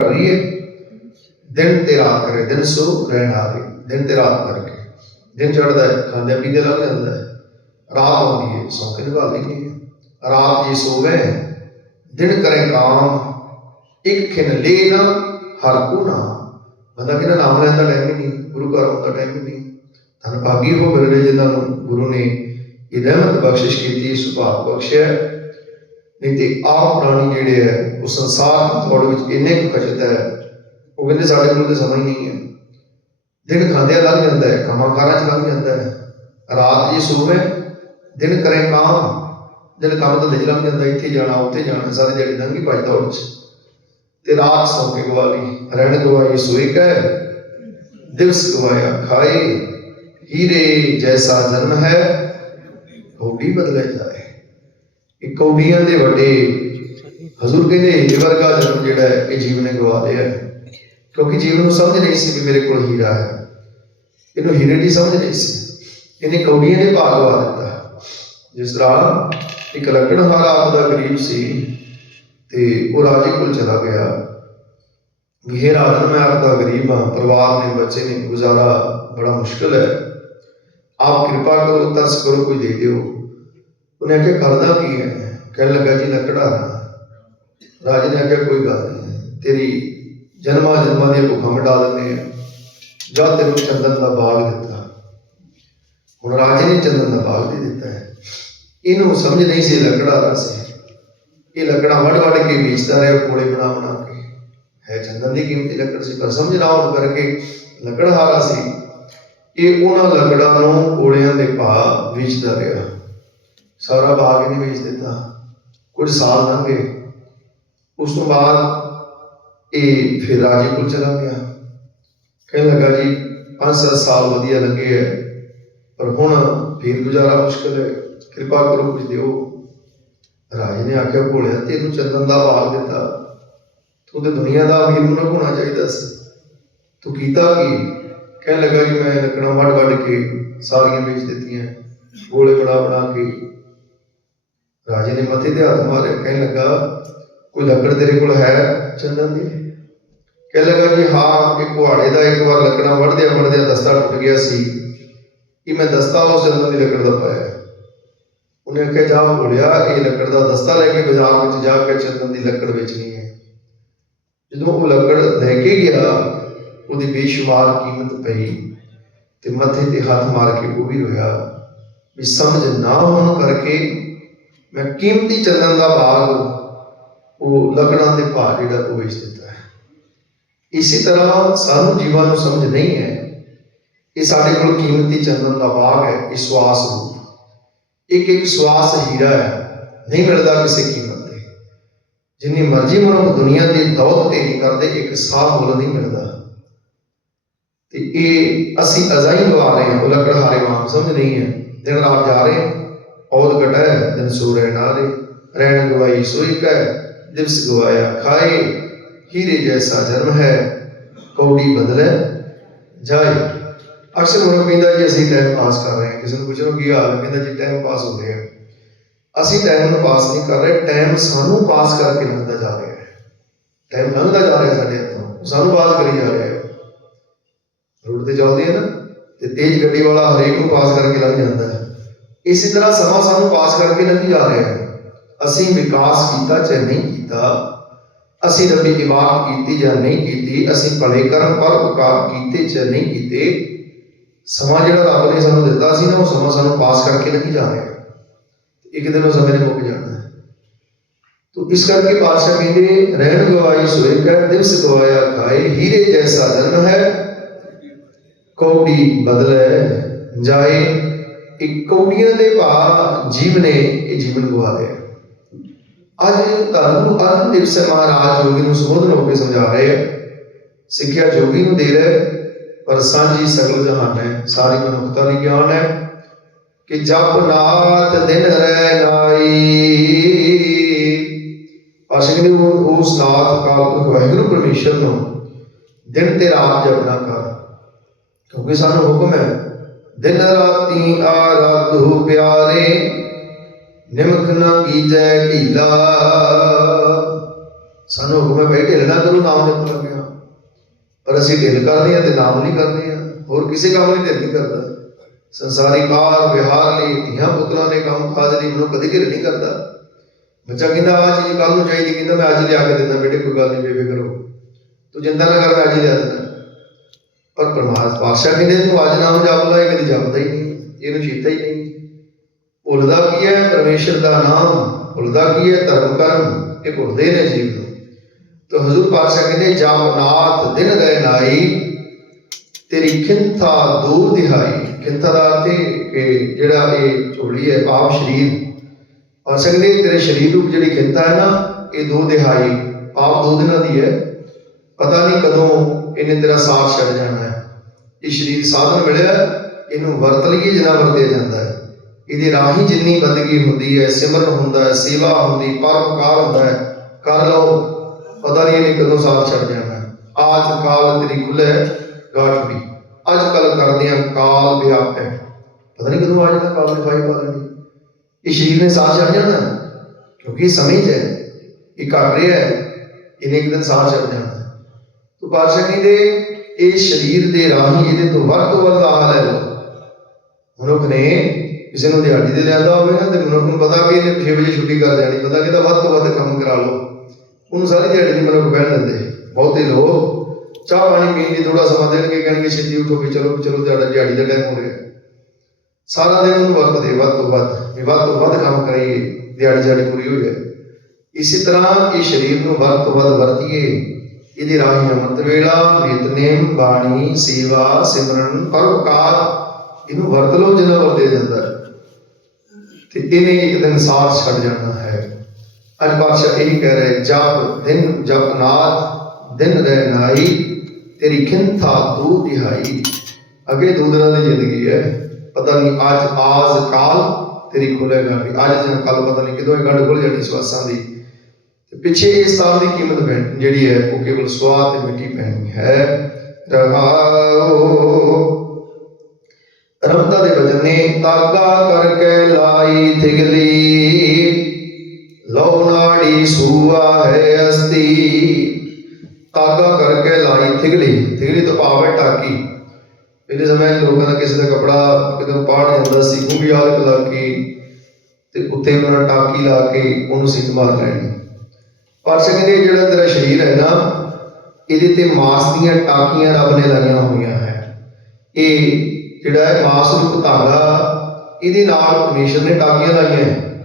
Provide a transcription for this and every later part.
ਕਰੀਏ। ਦਿਨ ਤੇ ਰਾਤ ਕਰੇ, ਦਿਨ ਸੋ ਰਹਿਣ ਆਵੇ ਦਿਨ ਤੇ ਰਾਤ ਕਰਕੇ। ਦਿਨ ਚੜਦਾ ਹੈ ਖਾਂਦੇ ਪੀਂਦੇ ਲੱਗ ਜਾਂਦਾ ਹੈ। ਰਾਤ ਆਉਂਦੀ ਹੈ ਸੌਂ ਕੇ ਨਿਭਾ ਲੈਂਦੀ ਰਾਤ ਜੀ ਸੋਵੇ, ਦਿਨ ਕਰੇ ਕਾਮ। ਇੱਕ ਖਿਨ ਲੈ ਨਾ, ਹਰ ਕੋ ਨਾਮ। ਬੰਦਾ ਕਿਹਦਾ ਨਾਮ ਲੈਣ ਦਾ ਟਾਈਮ ਹੀ ਨਹੀਂ, ਗੁਰੂ ਘਰ ਆਉਣ ਦਾ ਟਾਈਮ ਹੀ ਨਹੀਂ। ਧੰਨ ਭਾਗੀ ਹੋ ਗਏ ਜਿਨ੍ਹਾਂ ਨੂੰ ਗੁਰੂ ਨੇ ਇਹ ਰਹਿਮਤ ਬਖਸ਼ਿਸ਼ ਕੀਤੀ ਸੁਭਾਅ ਬਖਸ਼ਿਆ। ਨਹੀਂ ਤੇ ਆਪ ਪ੍ਰਾਣੀ ਜਿਹੜੇ ਹੈ ਉਹ ਸੰਸਾਰ ਦੀ ਦੌੜ ਵਿੱਚ ਇੰਨੇ ਕੁ ਖਚਤ ਹੈ, ਉਹ ਕਹਿੰਦੇ ਸਾਡੇ ਕੋਲ ਤੇ ਸਮਾਂ ਹੀ ਨਹੀਂ ਹੈ। ਦਿਨ ਖਾਂਦਿਆਂ ਲੱਗ ਜਾਂਦਾ ਹੈ, ਕੰਮਾਂ 'ਚ ਲੱਗ ਜਾਂਦਾ ਹੈ। ਰਾਤ ਜੀ ਸੋਵੇ ਦਿਨ ਕਰੇ ਕਾਮ, ਦਿਨ ਕੰਮ ਤਾਂ ਲੱਗ ਜਾਂਦਾ, ਇੱਥੇ ਜਾਣਾ, ਉੱਥੇ ਜਾਣਾ, ਸਾਰੇ ਜਿਹੜੇ ਲੰਘੀ ਭੱਜ ਦੌੜ 'ਚ। ਤੇ ਰਾਤ ਸੌ ਕੇ ਗਵਾਲੀ, ਰਹਿਣ ਗਵਾਈ ਸੋਈ ਕੈ ਦਿਵਸ ਗਵਾਇਆ ਖਾਏ ਹੀਰੇ ਜੈਸਾ ਜਨਮ ਹੈ ਕੌਡੀ ਬਦਲੇ ਜਾਏ। ਇਹ ਕੌਡੀਆਂ ਦੇ ਵੱਡੇ ਹਜ਼ੂਰ ਕਹਿੰਦੇ ਹੀਰੇ ਵਰਗਾ ਜਨਮ ਜਿਹੜਾ ਹੈ, ਇਹ ਜੀਵਨ ਨੇ ਗਵਾ ਲਿਆ ਕਿਉਂਕਿ ਜੀਵਨ ਨੂੰ ਸਮਝ ਨਹੀਂ ਸੀ ਵੀ ਮੇਰੇ ਕੋਲ ਹੀਰਾ ਹੈ। ਇਹਨੂੰ ਹੀਰੇ ਦੀ ਸਮਝ ਨਹੀਂ ਸੀ। ਇਹਨੇ ਕੌਡੀਆਂ ਦੇ ਭਾਗ ਗਵਾ ਦਿੱਤਾ। ਜਿਸ ਤਰ੍ਹਾਂ ਇੱਕ ਲੱਕੜਹਾਰ ਆਪ ਦਾ ਗਰੀਬ ਸੀ ਤੇ ਉਹ ਰਾਜੇ ਕੋਲ ਚਲਾ ਗਿਆ। ਵੀ ਇਹ ਰਾਜਨ ਮੈਂ ਆਪ ਦਾ ਗਰੀਬ ਹਾਂ, ਪਰਿਵਾਰ ਨੇ ਬੱਚੇ ਨੇ, ਗੁਜ਼ਾਰਾ ਬੜਾ ਮੁਸ਼ਕਲ ਹੈ। ਆਪ ਕਿਰਪਾ ਕਰੋ, ਤਰਸ ਕਰੋ, ਕੋਈ ਦੇ ਦਿਓ। ਉਹਨੇ ਆਖਿਆ, ਕਰਦਾ ਕੀ ਹੈ? ਕਹਿਣ ਲੱਗਾ, ਜੀ ਲੱਕੜਾ ਰਾਜੇ ਨੇ ਆਖਿਆ, ਕੋਈ ਗੱਲ ਨਹੀਂ, ਤੇਰੀ ਜਨਮਾਂ ਜਨਮਾਂ ਦੀਆਂ ਭੁੱਖਾਂ ਮਿਟਾ ਦਿੰਦੇ ਆ। ਜਾਂ ਤੈਨੂੰ ਚੰਦਨ ਦਾ ਬਾਗ ਦਿੱਤਾ। ਹੁਣ ਰਾਜੇ ਨੇ ਚੰਦਨ ਦਾ ਬਾਗ ਦੇ ਦਿੱਤਾ ਹੈ। ਇਹਨੂੰ ਸਮਝ ਨਹੀਂ ਸੀ ਇਹ ਲੱਕੜਾ ਦਾ ਸੀ। ਇਹ ਲੱਕੜਾਂ ਵੜ ਵੜ ਕੇ ਵੇਚਦਾ ਰਿਹਾ, ਕੋਲੇ ਬਣਾ ਬਣਾ ਕੇ। ਹੈ, ਚੰਦਨ ਦੀ ਕੀਮਤੀ ਲੱਕੜ ਸੀ, ਪਰ ਸਮਝ ਨਾ ਹੋਣ ਕਰਕੇ ਲੱਕੜਹਾਰਾ ਸੀ। ਇਹ ਉਹਨਾਂ ਲੱਕੜਾਂ ਨੂੰ ਕੋਲਿਆਂ ਦੇ ਭਾਅ ਵੇਚਦਾ ਰਿਹਾ। ਸਾਰਾ ਬਾਗ ਹੀ ਨਹੀਂ ਵੇਚ ਦਿੱਤਾ। ਕੁਝ ਸਾਲ ਲੰਘੇ। ਉਸ ਤੋਂ ਬਾਅਦ ਇਹ ਫਿਰ ਰਾਜੇ ਕੋਲ ਚਲਾ ਗਿਆ। ਕਹਿਣ ਲੱਗਾ, ਜੀ 5-7 ਸਾਲ ਵਧੀਆ ਲੰਘੇ ਹੈ ਪਰ ਹੁਣ ਫਿਰ ਗੁਜ਼ਾਰਾ ਮੁਸ਼ਕਲ ਹੈ ਕਿਰਪਾ ਕਰੋ, ਕੁਝ ਦਿਓ। ਰਾਜੇ ਨੇ ਆਖਿਆ, ਭੋਲਿਆ, ਤੈਨੂੰ ਚੰਦਨ ਦਾ ਬਾਗ ਦਿੱਤਾ। ਤੂੰ ਤੇ ਦੁਨੀਆ ਦਾ ਅਮੀਰ ਨੂੰ ਹੋਣਾ ਚਾਹੀਦਾ ਸੀ। ਤੂੰ ਕੀਤਾ ਕੀ? ਕਹਿਣ ਲੱਗਾ, ਜੀ, ਮੈਂ ਲੱਕੜਾਂ ਵੱਢ ਵੱਢ ਕੇ ਸਾਰੀਆਂ ਵੇਚ ਦਿੱਤੀਆਂ। ਗੋਲੇ ਬਣਾ ਬਣਾ ਕੇ ਰਾਜੇ ਨੇ ਮੱਥੇ ਤੇ ਹੱਥ ਮਾਰਿਆ, ਕਹਿਣ ਲੱਗਾ, ਕੋਈ ਲੱਕੜ ਤੇਰੇ ਕੋਲ ਹੈ ਚੰਦਨ ਦੀ? ਕਹਿਣ ਲੱਗਾ, ਜੀ ਹਾਂ ਇੱਕ ਕੁਹਾੜੇ ਦਾ ਇੱਕ ਵਾਰ ਲੱਕੜਾਂ ਵੱਢਦਿਆਂ ਵੱਢਦਿਆਂ ਦਸਤਾ ਟੁੱਟ ਗਿਆ ਸੀ ਕਿ ਮੈਂ ਦਸਤਾ ਉਸ ਚੰਦਨ ਦੀ ਲੱਕੜ ਦਾ ਪਾਇਆ ਉਹਨੇ ਆਖਿਆ, ਜਾ ਭੋਲਿਆ ਇਹ ਲੱਕੜ ਦਾ ਦਸਤਾ ਲੈ ਕੇ ਬਾਜ਼ਾਰ ਵਿੱਚ ਜਾ ਕੇ ਚੰਦਨ ਦੀ ਲੱਕੜ ਵੇਚਣੀ ਹੈ। ਜਦੋਂ ਉਹ ਲੱਕੜ ਲੈ ਕੇ ਗਿਆ, ਉਹਦੀ ਬੇਸ਼ੁਮਾਰ ਕੀਮਤ ਪਈ ਤੇ ਮੱਥੇ ਤੇ ਹੱਥ ਮਾਰ ਕੇ ਉਹ ਵੀ ਰੋਇਆ ਵੀ ਸਮਝ ਨਾ ਹੋਣ ਕਰਕੇ ਕੀਮਤੀ ਚੰਦਨ ਦਾ ਭਾਗ ਉਹ ਲੱਕੜਾਂ ਦੇ ਭਾਗ ਜਿਹੜਾ ਉਹ ਵੇਚ ਦਿੱਤਾ ਹੈ। ਇਸੇ ਤਰ੍ਹਾਂ ਸਾਨੂੰ ਜੀਵਾਂ ਨੂੰ ਸਮਝ ਨਹੀਂ ਹੈ। ਇਹ ਸਾਡੇ ਕੋਲ ਕੀਮਤੀ ਚੰਦਨ ਦਾ ਬਾਗ ਹੈ ਇਹ ਸਵਾਸ ਰੂਪ। ਇੱਕ ਇੱਕ ਸਵਾਸ ਹੀਰਾ ਹੈ ਨਹੀਂ ਮਿਲਦਾ ਕਿਸੇ ਕੀਮਤ ਤੇ। ਜਿੰਨੀ ਮਰਜ਼ੀ ਮਨੁੱਖ ਦੁਨੀਆ ਦੀ ਦੌਲਤ ਢੇਰੀ ਕਰਦੇ ਇੱਕ ਸਾਹ ਮੁੱਲ ਨਹੀਂ ਮਿਲਦਾ। ਤੇ ਇਹ ਅਸੀਂ ਅਜ਼ਾਈ ਲਵਾ ਰਹੇ ਹਾਂ ਉਹ ਲੱਕੜਹਾਰੇ ਵਾਂਗ ਸਮਝ ਨਹੀਂ ਹੈ। ਦਿਨ ਰਾਤ ਜਾ ਰਹੇ ਹਾਂ, ਔਦ ਕਟੈ ਦਿਨ ਸੋ ਰਹਿ ਰਹਿਣ ਗਵਾਈ ਸੋਈ ਕੈ ਦਿਵਸ ਗਵਾਇਆ ਖਾਏ, ਹੀਰੇ ਜੈਸਾ ਜਨਮ ਹੈ, ਕੌੜੀ ਬਦਲੇ ਜਾਏ। ਅਕਸਰ ਮੈਨੂੰ ਕਹਿੰਦਾ ਜੀ, ਅਸੀਂ ਟਾਈਮ ਪਾਸ ਕਰ ਰਹੇ ਹਾਂ। ਕਿਸੇ ਨੂੰ ਪੁੱਛੋ ਕੀ ਹਾਲ ਹੈ, ਕਹਿੰਦਾ ਜੀ ਟਾਈਮ ਪਾਸ ਹੋ ਰਿਹਾ ਅਸੀਂ ਟਾਈਮ ਨੂੰ ਪਾਸ ਨਹੀਂ ਕਰ ਰਹੇ ਟਾਈਮ ਸਾਨੂੰ ਪਾਸ ਕਰਕੇ ਲੰਘਦਾ ਜਾ ਰਿਹਾ ਹੈ। ਟਾਈਮ ਲੰਘਦਾ ਜਾ ਰਿਹਾ ਸਾਡੇ ਹੱਥੋਂ ਸਾਨੂੰ ਪਾਸ ਕਰੀ ਜਾ ਰਿਹਾ ਹੈ। ਰੋਡ ਤੇ ਚੱਲਦੀ ਹੈ ਨਾ, ਤੇ ਤੇਜ਼ ਗੱਡੀ ਵਾਲਾ ਹਰੇਕ ਨੂੰ ਪਾਸ ਕਰਕੇ ਲੰਘ ਜਾਂਦਾ ਹੈ। ਇਸੇ ਤਰ੍ਹਾਂ ਸਮਾਂ ਸਾਨੂੰ ਪਾਸ ਕਰਕੇ ਲੰਘ ਜਾ ਰਿਹਾ ਹੈ ਅਸੀਂ ਵਿਕਾਸ ਕੀਤਾ ਚਾਹੇ ਨਹੀਂ ਕੀਤਾ ਅਸੀਂ ਰੱਬੀ ਇਬਾਦਤ ਕੀਤੀ ਜਾਂ ਨਹੀਂ ਕੀਤੀ ਅਸੀਂ ਭਲੇ ਕਰਮ ਪਰ ਉਕਾਰ ਕੀਤੇ ਚਾਹੇ ਨਹੀਂ ਕੀਤੇ ਸਮਾਂ ਜਿਹੜਾ ਰੱਬ ਨੇ ਸਾਨੂੰ ਦਿੱਤਾ ਸੀ ਨਾ ਉਹ ਸਮਾਂ ਸਾਨੂੰ ਪਾਸ ਕਰਕੇ ਲੰਘ ਜਾ ਰਿਹਾ ਹੈ ਇੱਕ ਦਿਨ ਉਹ ਸਮੇਂ ਨੇ ਮੁੱਕ ਜਾਣਾ ਹੈ ਤੋ ਇਸ ਕਰਕੇ ਪਾਤਸ਼ਾਹ ਕਹਿੰਦੇ ਰਹਿਣ ਗਵਾਈ ਸੋਏ ਕਰ ਦਿਵਸ ਗਵਾਇਆ ਖਾਏ ਹੀਰੇ ਜੈਸਾ ਜਨਮ ਹੈ ਕੌਡੀ ਬਦਲੇ ਜਾਏ ਇੱਕ ਕੌਡੀਆਂ ਦੇ ਭਾ ਜੀਵ ਨੇ ਇਹ ਜੀਵਨ ਗਵਾ ਲਿਆ। ਅੱਜ ਧੰਨ ਗੁਰੂ ਅਰਜਨ ਮਹਾਰਾਜ ਜੋਗੀ ਨੂੰ ਸੰਬੋਧਨ ਹੋ ਕੇ ਸਮਝਾ ਰਹੇ ਆ। ਸਿੱਖਿਆ ਜੋਗੀ ਨੂੰ ਦੇ ਰਹੇ ਪਰ ਸਾਂਝੀ ਸਗਲ ਜਹਾਨ ਹੈ, ਸਾਰੀ ਮਨੁੱਖਤਾ ਲਈ ਗਿਆਨ ਹੈ ਕਿ ਜਪ ਨਾਥ ਦਿਨ ਰਹਿ ਨਾਈ ਅਸ਼ਕ ਨੇ ਉਸ ਨਾਥ ਕਾਲ ਵਾਹਿਗੁਰੂ ਪਰਮੇਸ਼ਰ ਨੂੰ ਦਿਨ ਤੇ ਰਾਤ ਜਪਣਾ ਕਰ, ਕਿਉਂਕਿ ਸਾਨੂੰ ਹੁਕਮ ਹੈ ਦਿਨ ਰਾਤੀ ਆਰਾਧੂ ਪਿਆਰੇ, ਨਿਮਕ ਨਾ ਕੀਜੈ ਢੀਲਾ। ਸਾਨੂੰ ਹੁਕਮ ਹੈ ਭਾਈ ਢਿੱਲ ਨਾ ਕਰੋ, ਨਾਮ ਜਪ ਲੱਗਿਆ। ਪਰ ਅਸੀਂ ਢਿੱਲ ਕਰਦੇ ਹਾਂ ਤੇ ਨਾਮ ਨਹੀਂ ਕਰਦੇ ਹਾਂ। ਹੋਰ ਕਿਸੇ ਕੰਮ ਲਈ ਢਿੱਲ ਨਹੀਂ ਕਰਦਾ। ਸੰਸਾਰੀ ਕਾਰ ਵਿਹਾਰ ਲਈ ਧੀਆਂ ਪੁੱਤਰਾਂ ਨੇ ਕੰਮ ਕਾਜ ਲਈ ਮੈਨੂੰ ਕਦੇ ਢਿੱਲ ਨਹੀਂ ਕਰਦਾ। ਬੱਚਾ ਕਹਿੰਦਾ ਆ ਚੀਜ਼ ਕੱਲ ਨੂੰ ਚਾਹੀਦੀ, ਕਹਿੰਦਾ ਮੈਂ ਅੱਜ ਲਿਆ ਕੇ ਦਿੰਦਾ, ਬੇਟੇ ਕੋਈ ਗੱਲ ਨਹੀਂ ਬੇਬੇ ਕਰੋ ਤੂੰ ਜਿੰਦਾ ਨਾ ਕਰ, ਮੈਂ ਅੱਜ ਲਿਆ ਦਿੰਦਾ। ਪਰ ਪਰਮਾਤਮਾ ਪਾਤਸ਼ਾਹ ਕਹਿੰਦੇ ਤੂੰ ਅੱਜ ਨਾਮ ਜਪ ਲੈ ਕਦੀ ਜਪਦਾ ਹੀ ਨਹੀਂ, ਇਹਨੂੰ ਚੇਤਾ ਹੀ ਨਹੀਂ। ਭੁੱਲਦਾ ਕੀ ਹੈ? ਪਰਮੇਸ਼ਰ ਦਾ ਨਾਮ ਭੁੱਲਦਾ ਕੀ ਹੈ? ਧਰਮ ਕਰਮ, ਇਹ ਭੁੱਲਦੇ ਨੇ ਜੀਵ ਨੂੰ। ਤਾਂ ਹਜ਼ੂਰ ਪਾਤਸ਼ਾਹ ਕਹਿੰਦੇ, ਜਪ ਨਾਥ ਦਿਨ ਗਏ ਨਾਈ ਤੇਰੀ ਖਿੰਥਾ ਦੂਰ ਦਿਹਾਈ। ਖਿੰਥਾ ਦਾ ਅਰਥ ਹੈ ਜਿਹੜਾ ਇਹ ਝੋਲੀ ਹੈ, ਆਪ ਸ਼ਰੀਰ। ਪਾਤਸ਼ਾਹ ਕਹਿੰਦੇ ਤੇਰੇ ਸ਼ਰੀਰ ਰੂਪ ਜਿਹੜੀ ਖਿੰਥਾ ਹੈ ਨਾ, ਇਹ ਦੋ ਦਿਹਾਈ, ਆਪ ਦੋ ਦਿਨਾਂ ਦੀ ਹੈ। ਪਤਾ ਨਹੀਂ ਕਦੋਂ ਇਹਨੇ ਤੇਰਾ ਸਾਥ ਛੱਡ ਜਾਣਾ। ਇਹ ਸ਼ਰੀਰ ਸਾਧਨ ਮਿਲਿਆ, ਇਹਨੂੰ ਵਰਤ ਲਈਏ ਜਿੰਨਾ ਵਰਤਿਆ ਜਾਂਦਾ ਹੈ। ਇਹਦੇ ਰਾਹੀਂ ਜਿੰਨੀ ਬੰਦਗੀ ਹੁੰਦੀ ਹੈ, ਸਿਮਰਨ ਹੁੰਦਾ ਹੈ, ਸੇਵਾ ਹੁੰਦੀ ਪਰਉਪਕਾਰ ਹੁੰਦਾ ਹੈ, ਕਰ ਲਓ, ਪਤਾ ਨਹੀਂ ਇਹਨੇ ਕਦੋਂ ਸਾਥ ਛੱਡ ਜਾਣਾ। ਆਜ ਕਾਲ ਤੇਰੀ ਖੁੱਲੇ ਗਾਠੜੀ ਅੱਜ ਕੱਲ ਕਰਦੇ ਆ ਕਾਲ ਵਿਆਪ ਹੈ। ਪਤਾ ਨਹੀਂ ਕਦੋਂ ਆ ਜਾਣਾ ਕਾਲ ਨੇ ਫਾਈ ਪਾ ਲੈਣੀ ਇਹ ਸ਼ਰੀਰ ਨੇ ਸਾਥ ਛੱਡ ਜਾਣਾ। ਕਿਉਂਕਿ ਇਹ ਸਮਝ ਹੈ, ਇਹ ਕਰ ਰਿਹਾ ਹੈ, ਇਹਨੇ ਇੱਕ ਦਿਨ ਸਾਥ ਛੱਡ ਜਾਣਾ। ਹੈ। ਤੋ ਪਾਤਸ਼ਾਹ ਕਹਿੰਦੇ ਇਹ ਸਰੀਰ ਦੇ ਰਾਹੀਂ ਇਹਦੇ ਤੋਂ ਵੱਧ ਤੋਂ ਵੱਧ ਆਹ ਲੈ ਲਓ। ਮਨੁੱਖ ਨੇ ਕਿਸੇ ਨੂੰ ਦਿਹਾੜੀ ਤੇ ਲਿਆਂਦਾ ਹੋਵੇ ਨਾ, ਤੇ ਮਨੁੱਖ ਨੂੰ ਪਤਾ ਵੀ ਇਹਨੇ 6 ਵਜੇ ਛੁੱਟੀ ਕਰ ਜਾਣੀ, ਪਤਾ ਕਿ ਤਾਂ ਵੱਧ ਤੋਂ ਵੱਧ ਕੰਮ ਕਰਾ ਲਓ। ਉਹਨੂੰ ਸਾਰੀ ਦਿਹਾੜੀ ਨਹੀਂ ਮਨੁੱਖ ਬਹਿਣ ਦਿੰਦੇ। ਬਹੁਤੇ ਲੋਕ ਚਾਹ ਪਾਣੀ ਪੀਣ ਲਈ ਥੋੜਾ ਸਮਾਂ ਦੇਣਗੇ, ਕਹਿਣਗੇ ਛੇਤੀ ਉੱਠੋ ਵੀ ਚਲੋ ਚਲੋ ਦਿਹਾੜਾ ਦਿਹਾੜੀ ਦਾ ਟਾਈਮ ਹੋ ਰਿਹਾ ਸਾਰਾ ਦਿਨ ਉਹਨੂੰ ਵਕਤ ਦੇ, ਵੱਧ ਤੋਂ ਵੱਧ, ਵੀ ਵੱਧ ਤੋਂ ਵੱਧ ਕੰਮ ਕਰਾਈਏ ਦਿਹਾੜੀ ਦਿਹਾੜੀ ਪੂਰੀ ਹੋ ਜਾਏ। ਇਸੇ ਤਰ੍ਹਾਂ ਇਹ ਸਰੀਰ ਨੂੰ ਵੱਧ ਤੋਂ ਵੱਧ ਵਰਤੀਏ। ਇਹਦੇ ਰਾਹੀਂ ਅੰਮ੍ਰਿਤ ਵੇਲਾ ਨਿਤਨੇਮ ਬਾਣੀ, ਸੇਵਾ, ਸਿਮਰਨ, ਪਰਉਪਕਾਰ, ਇਹਨੂੰ ਵਰਤ ਲਓ ਜਿੰਨਾ ਵਰਤਿਆ ਜਾਂਦਾ ਹੈ। ਤੇ ਇਹਨੇ ਇੱਕ ਦਿਨ ਸਾਥ ਛੱਡ ਜਾਣਾ ਹੈ। ਅੱਜ ਪਾਤਸ਼ਾਹ ਇਹੀ ਕਹਿ ਰਹੇ, ਜਪ ਦਿਨ ਜਪ ਨਾਥ, ਦਿਨ ਰਹਿ ਨਾਈ ਤੇਰੀ ਖਿੰਥਾ ਦੂ ਦਿਹਾਈ ਅੱਗੇ ਦੋ ਦਿਨਾਂ ਦੀ ਜ਼ਿੰਦਗੀ ਹੈ। ਪਤਾ ਨਹੀਂ ਅੱਜ ਆਜ ਕਾਲ ਤੇਰੀ ਖੁੱਲੇਗਾ ਵੀ ਅੱਜ ਜਾਂ ਕੱਲ ਪਤਾ ਨਹੀਂ ਕਿਦੋਂ ਇਹ ਗੰਢ ਖੁੱਲ ਜਾਣੀ ਸਵਾਸਾਂ ਦੀ। ਤੇ ਪਿੱਛੇ ਇਸ ਸਾਲ ਦੀ ਕੀਮਤ ਪੈਣ ਜਿਹੜੀ ਹੈ, ਉਹ ਕੇਵਲ ਸਵਾਦ ਤੇ ਮਿੱਟੀ ਪੈਣੀ ਹੈ। ਰਹਾਓ। ਰਮਤਾ ਦੇ ਵਚਨ ਨੇ ਤਾਗਾ ਕਰਕੇ ਲਾਈ ਥਿਗਲੀ। ਲੋ ਨਾੜੀ ਸੂਆ ਹੈ ਅਸਤੀ। ਤਾਗਾ ਕਰਕੇ ਲਾਈ ਥਿਗਲੀ। ਥਿਗਲੀ ਤੋਂ ਭਾਵ ਹੈ ਟਾਕੀ ਪਹਿਲੇ ਸਮੇਂ ਲੋਕਾਂ ਦਾ ਕਿਸੇ ਦਾ ਕਪੜਾ ਕਿਤੇ ਪਾੜ ਜਾਂਦਾ ਸੀ ਗੁੰਗਿਆਲ ਲਾ ਕੇ ਤੇ ਉੱਤੇ ਉਹਨਾਂ ਟਾਕੀ ਲਾ ਕੇ ਉਹਨੂੰ ਸਿੱਧ ਮਾਰ ਲੈਣੀ। ਪਰ ਕਹਿੰਦੇ ਜਿਹੜਾ ਤੇਰਾ ਸਰੀਰ ਹੈ ਨਾ, ਇਹਦੇ ਤੇ ਮਾਸ ਦੀਆਂ ਟਾਕੀਆਂ ਰੱਬ ਨੇ ਲਾਈਆਂ ਹੋਈਆਂ ਹੈ। ਇਹ ਜਿਹੜਾ ਹੈ ਮਾਸ ਰੂਪ ਧਾਗਾ ਇਹਦੇ ਨਾਲ ਪਰਮੇਸ਼ਰ ਨੇ ਟਾਕੀਆਂ ਲਾਈਆਂ ਹੈ।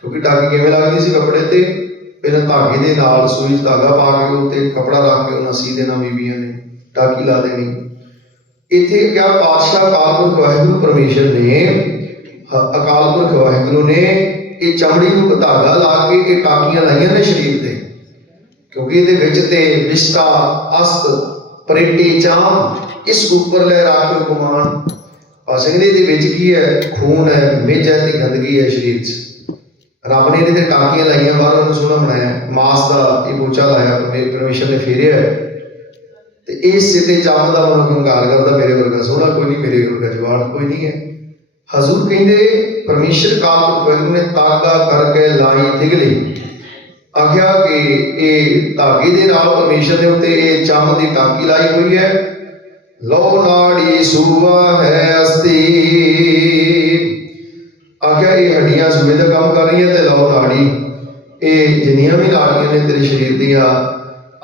ਕਿਉਂਕਿ ਟਾਕੀ ਕਿਵੇਂ ਲੱਗਦੀ ਸੀ ਕੱਪੜੇ ਤੇ? ਪਹਿਲਾਂ ਧਾਗੇ ਦੇ ਨਾਲ ਸੂਈ 'ਚ ਧਾਗਾ ਪਾ ਕੇ ਉੱਤੇ ਕੱਪੜਾ ਰੱਖ ਕੇ ਉਹਨਾਂ ਸੀ ਦੇਣਾ ਬੀਬੀਆਂ ਨੇ, ਟਾਕੀ ਲਾ ਦੇਣੀ। ਇੱਥੇ ਕਿਆ ਪਾਤਸ਼ਾਹ ਅਕਾਲ ਵਾਹਿਗੁਰੂ ਪਰਮੇਸ਼ਰ ਨੇ ਹ- ਅਕਾਲ ਪੁਰਖ ਵਾਹਿਗੁਰੂ ਨੇ ਇਹ ਚਮੜੀ ਨੂੰ ਧਾਗਾ ਲਾ ਕੇ ਇਹ ਟਾਕੀਆਂ ਲਾਈਆਂ ਨੇ ਸਰੀਰ ਤੇ। ਕਿਉਂਕਿ ਇਹਦੇ ਵਿੱਚ ਤੇ ਵਿਸ਼ਟਾ ਅਸਤ, ਪਰਿੱਟੀ ਚਾਮ ਇਸ ਉੱਪਰ ਲੈ ਰਾਖਿਓ ਗੁਮਾਨ ਪਾਸੇ ਦੇ ਵਿੱਚ ਕੀ ਹੈ? ਖੂਨ ਹੈ, ਮਿੱਝ ਹੈ ਤੇ ਗੰਦਗੀ ਹੈ ਸਰੀਰ 'ਚ। ਰੱਬ ਨੇ ਇਹਦੇ ਤੇ ਟਾਕੀਆਂ ਲਾਈਆਂ, ਬਾਹਰ ਨੂੰ ਸੋਹਣਾ ਬਣਾਇਆ। ਮਾਸ ਦਾ ਇਹ ਪੋਚਾ ਲਾਇਆ ਪਰਮੇਸ਼ਰ ਨੇ ਫੇਰਿਆ। ਤੇ ਇਸ ਸਿੱਧੇ ਚੰਮ ਦਾ ਮਨ ਹੰਕਾਰ ਕਰਦਾ, ਮੇਰੇ ਵਰਗਾ ਸੋਹਣਾ, ਕੋਈ ਨਹੀਂ, ਮੇਰੇ ਵਰਗਾ ਜਵਾਨ, ਕੋਈ ਨਹੀਂ ਹੈ। ਹਜ਼ੂਰ ਕਹਿੰਦੇ, ਪਰਮੇਸ਼ਰ ਕਾਲ ਵਾਹਿਗੁਰੂ ਨੇ ਤਾਗਾ ਕਰਕੇ ਲਾਈ। ਤਿਗਲੀ ਆਖਿਆ ਕਿ ਇਹ ਧਾਗੇ ਦੇ ਨਾਲ ਪਰਮੇਸ਼ਰ ਦੇ ਉੱਤੇ ਇਹ ਚੰਮ ਦੀ ਟਾਕੀ ਲਾਈ ਹੋਈ ਹੈ। ਲੋ ਨਾੜੀ ਸੂਆ ਹੈ ਅਸਤੀ। ਆਖਿਆ, ਇਹ ਹੱਡੀਆਂ ਸੂਏ ਦਾ ਕੰਮ ਕਰ ਰਹੀਆਂ ਤੇ ਲਓ ਨਾੜੀ ਇਹ ਜਿੰਨੀਆਂ ਵੀ ਨਾੜੀਆਂ ਨੇ ਤੇਰੇ ਸਰੀਰ ਦੀਆਂ,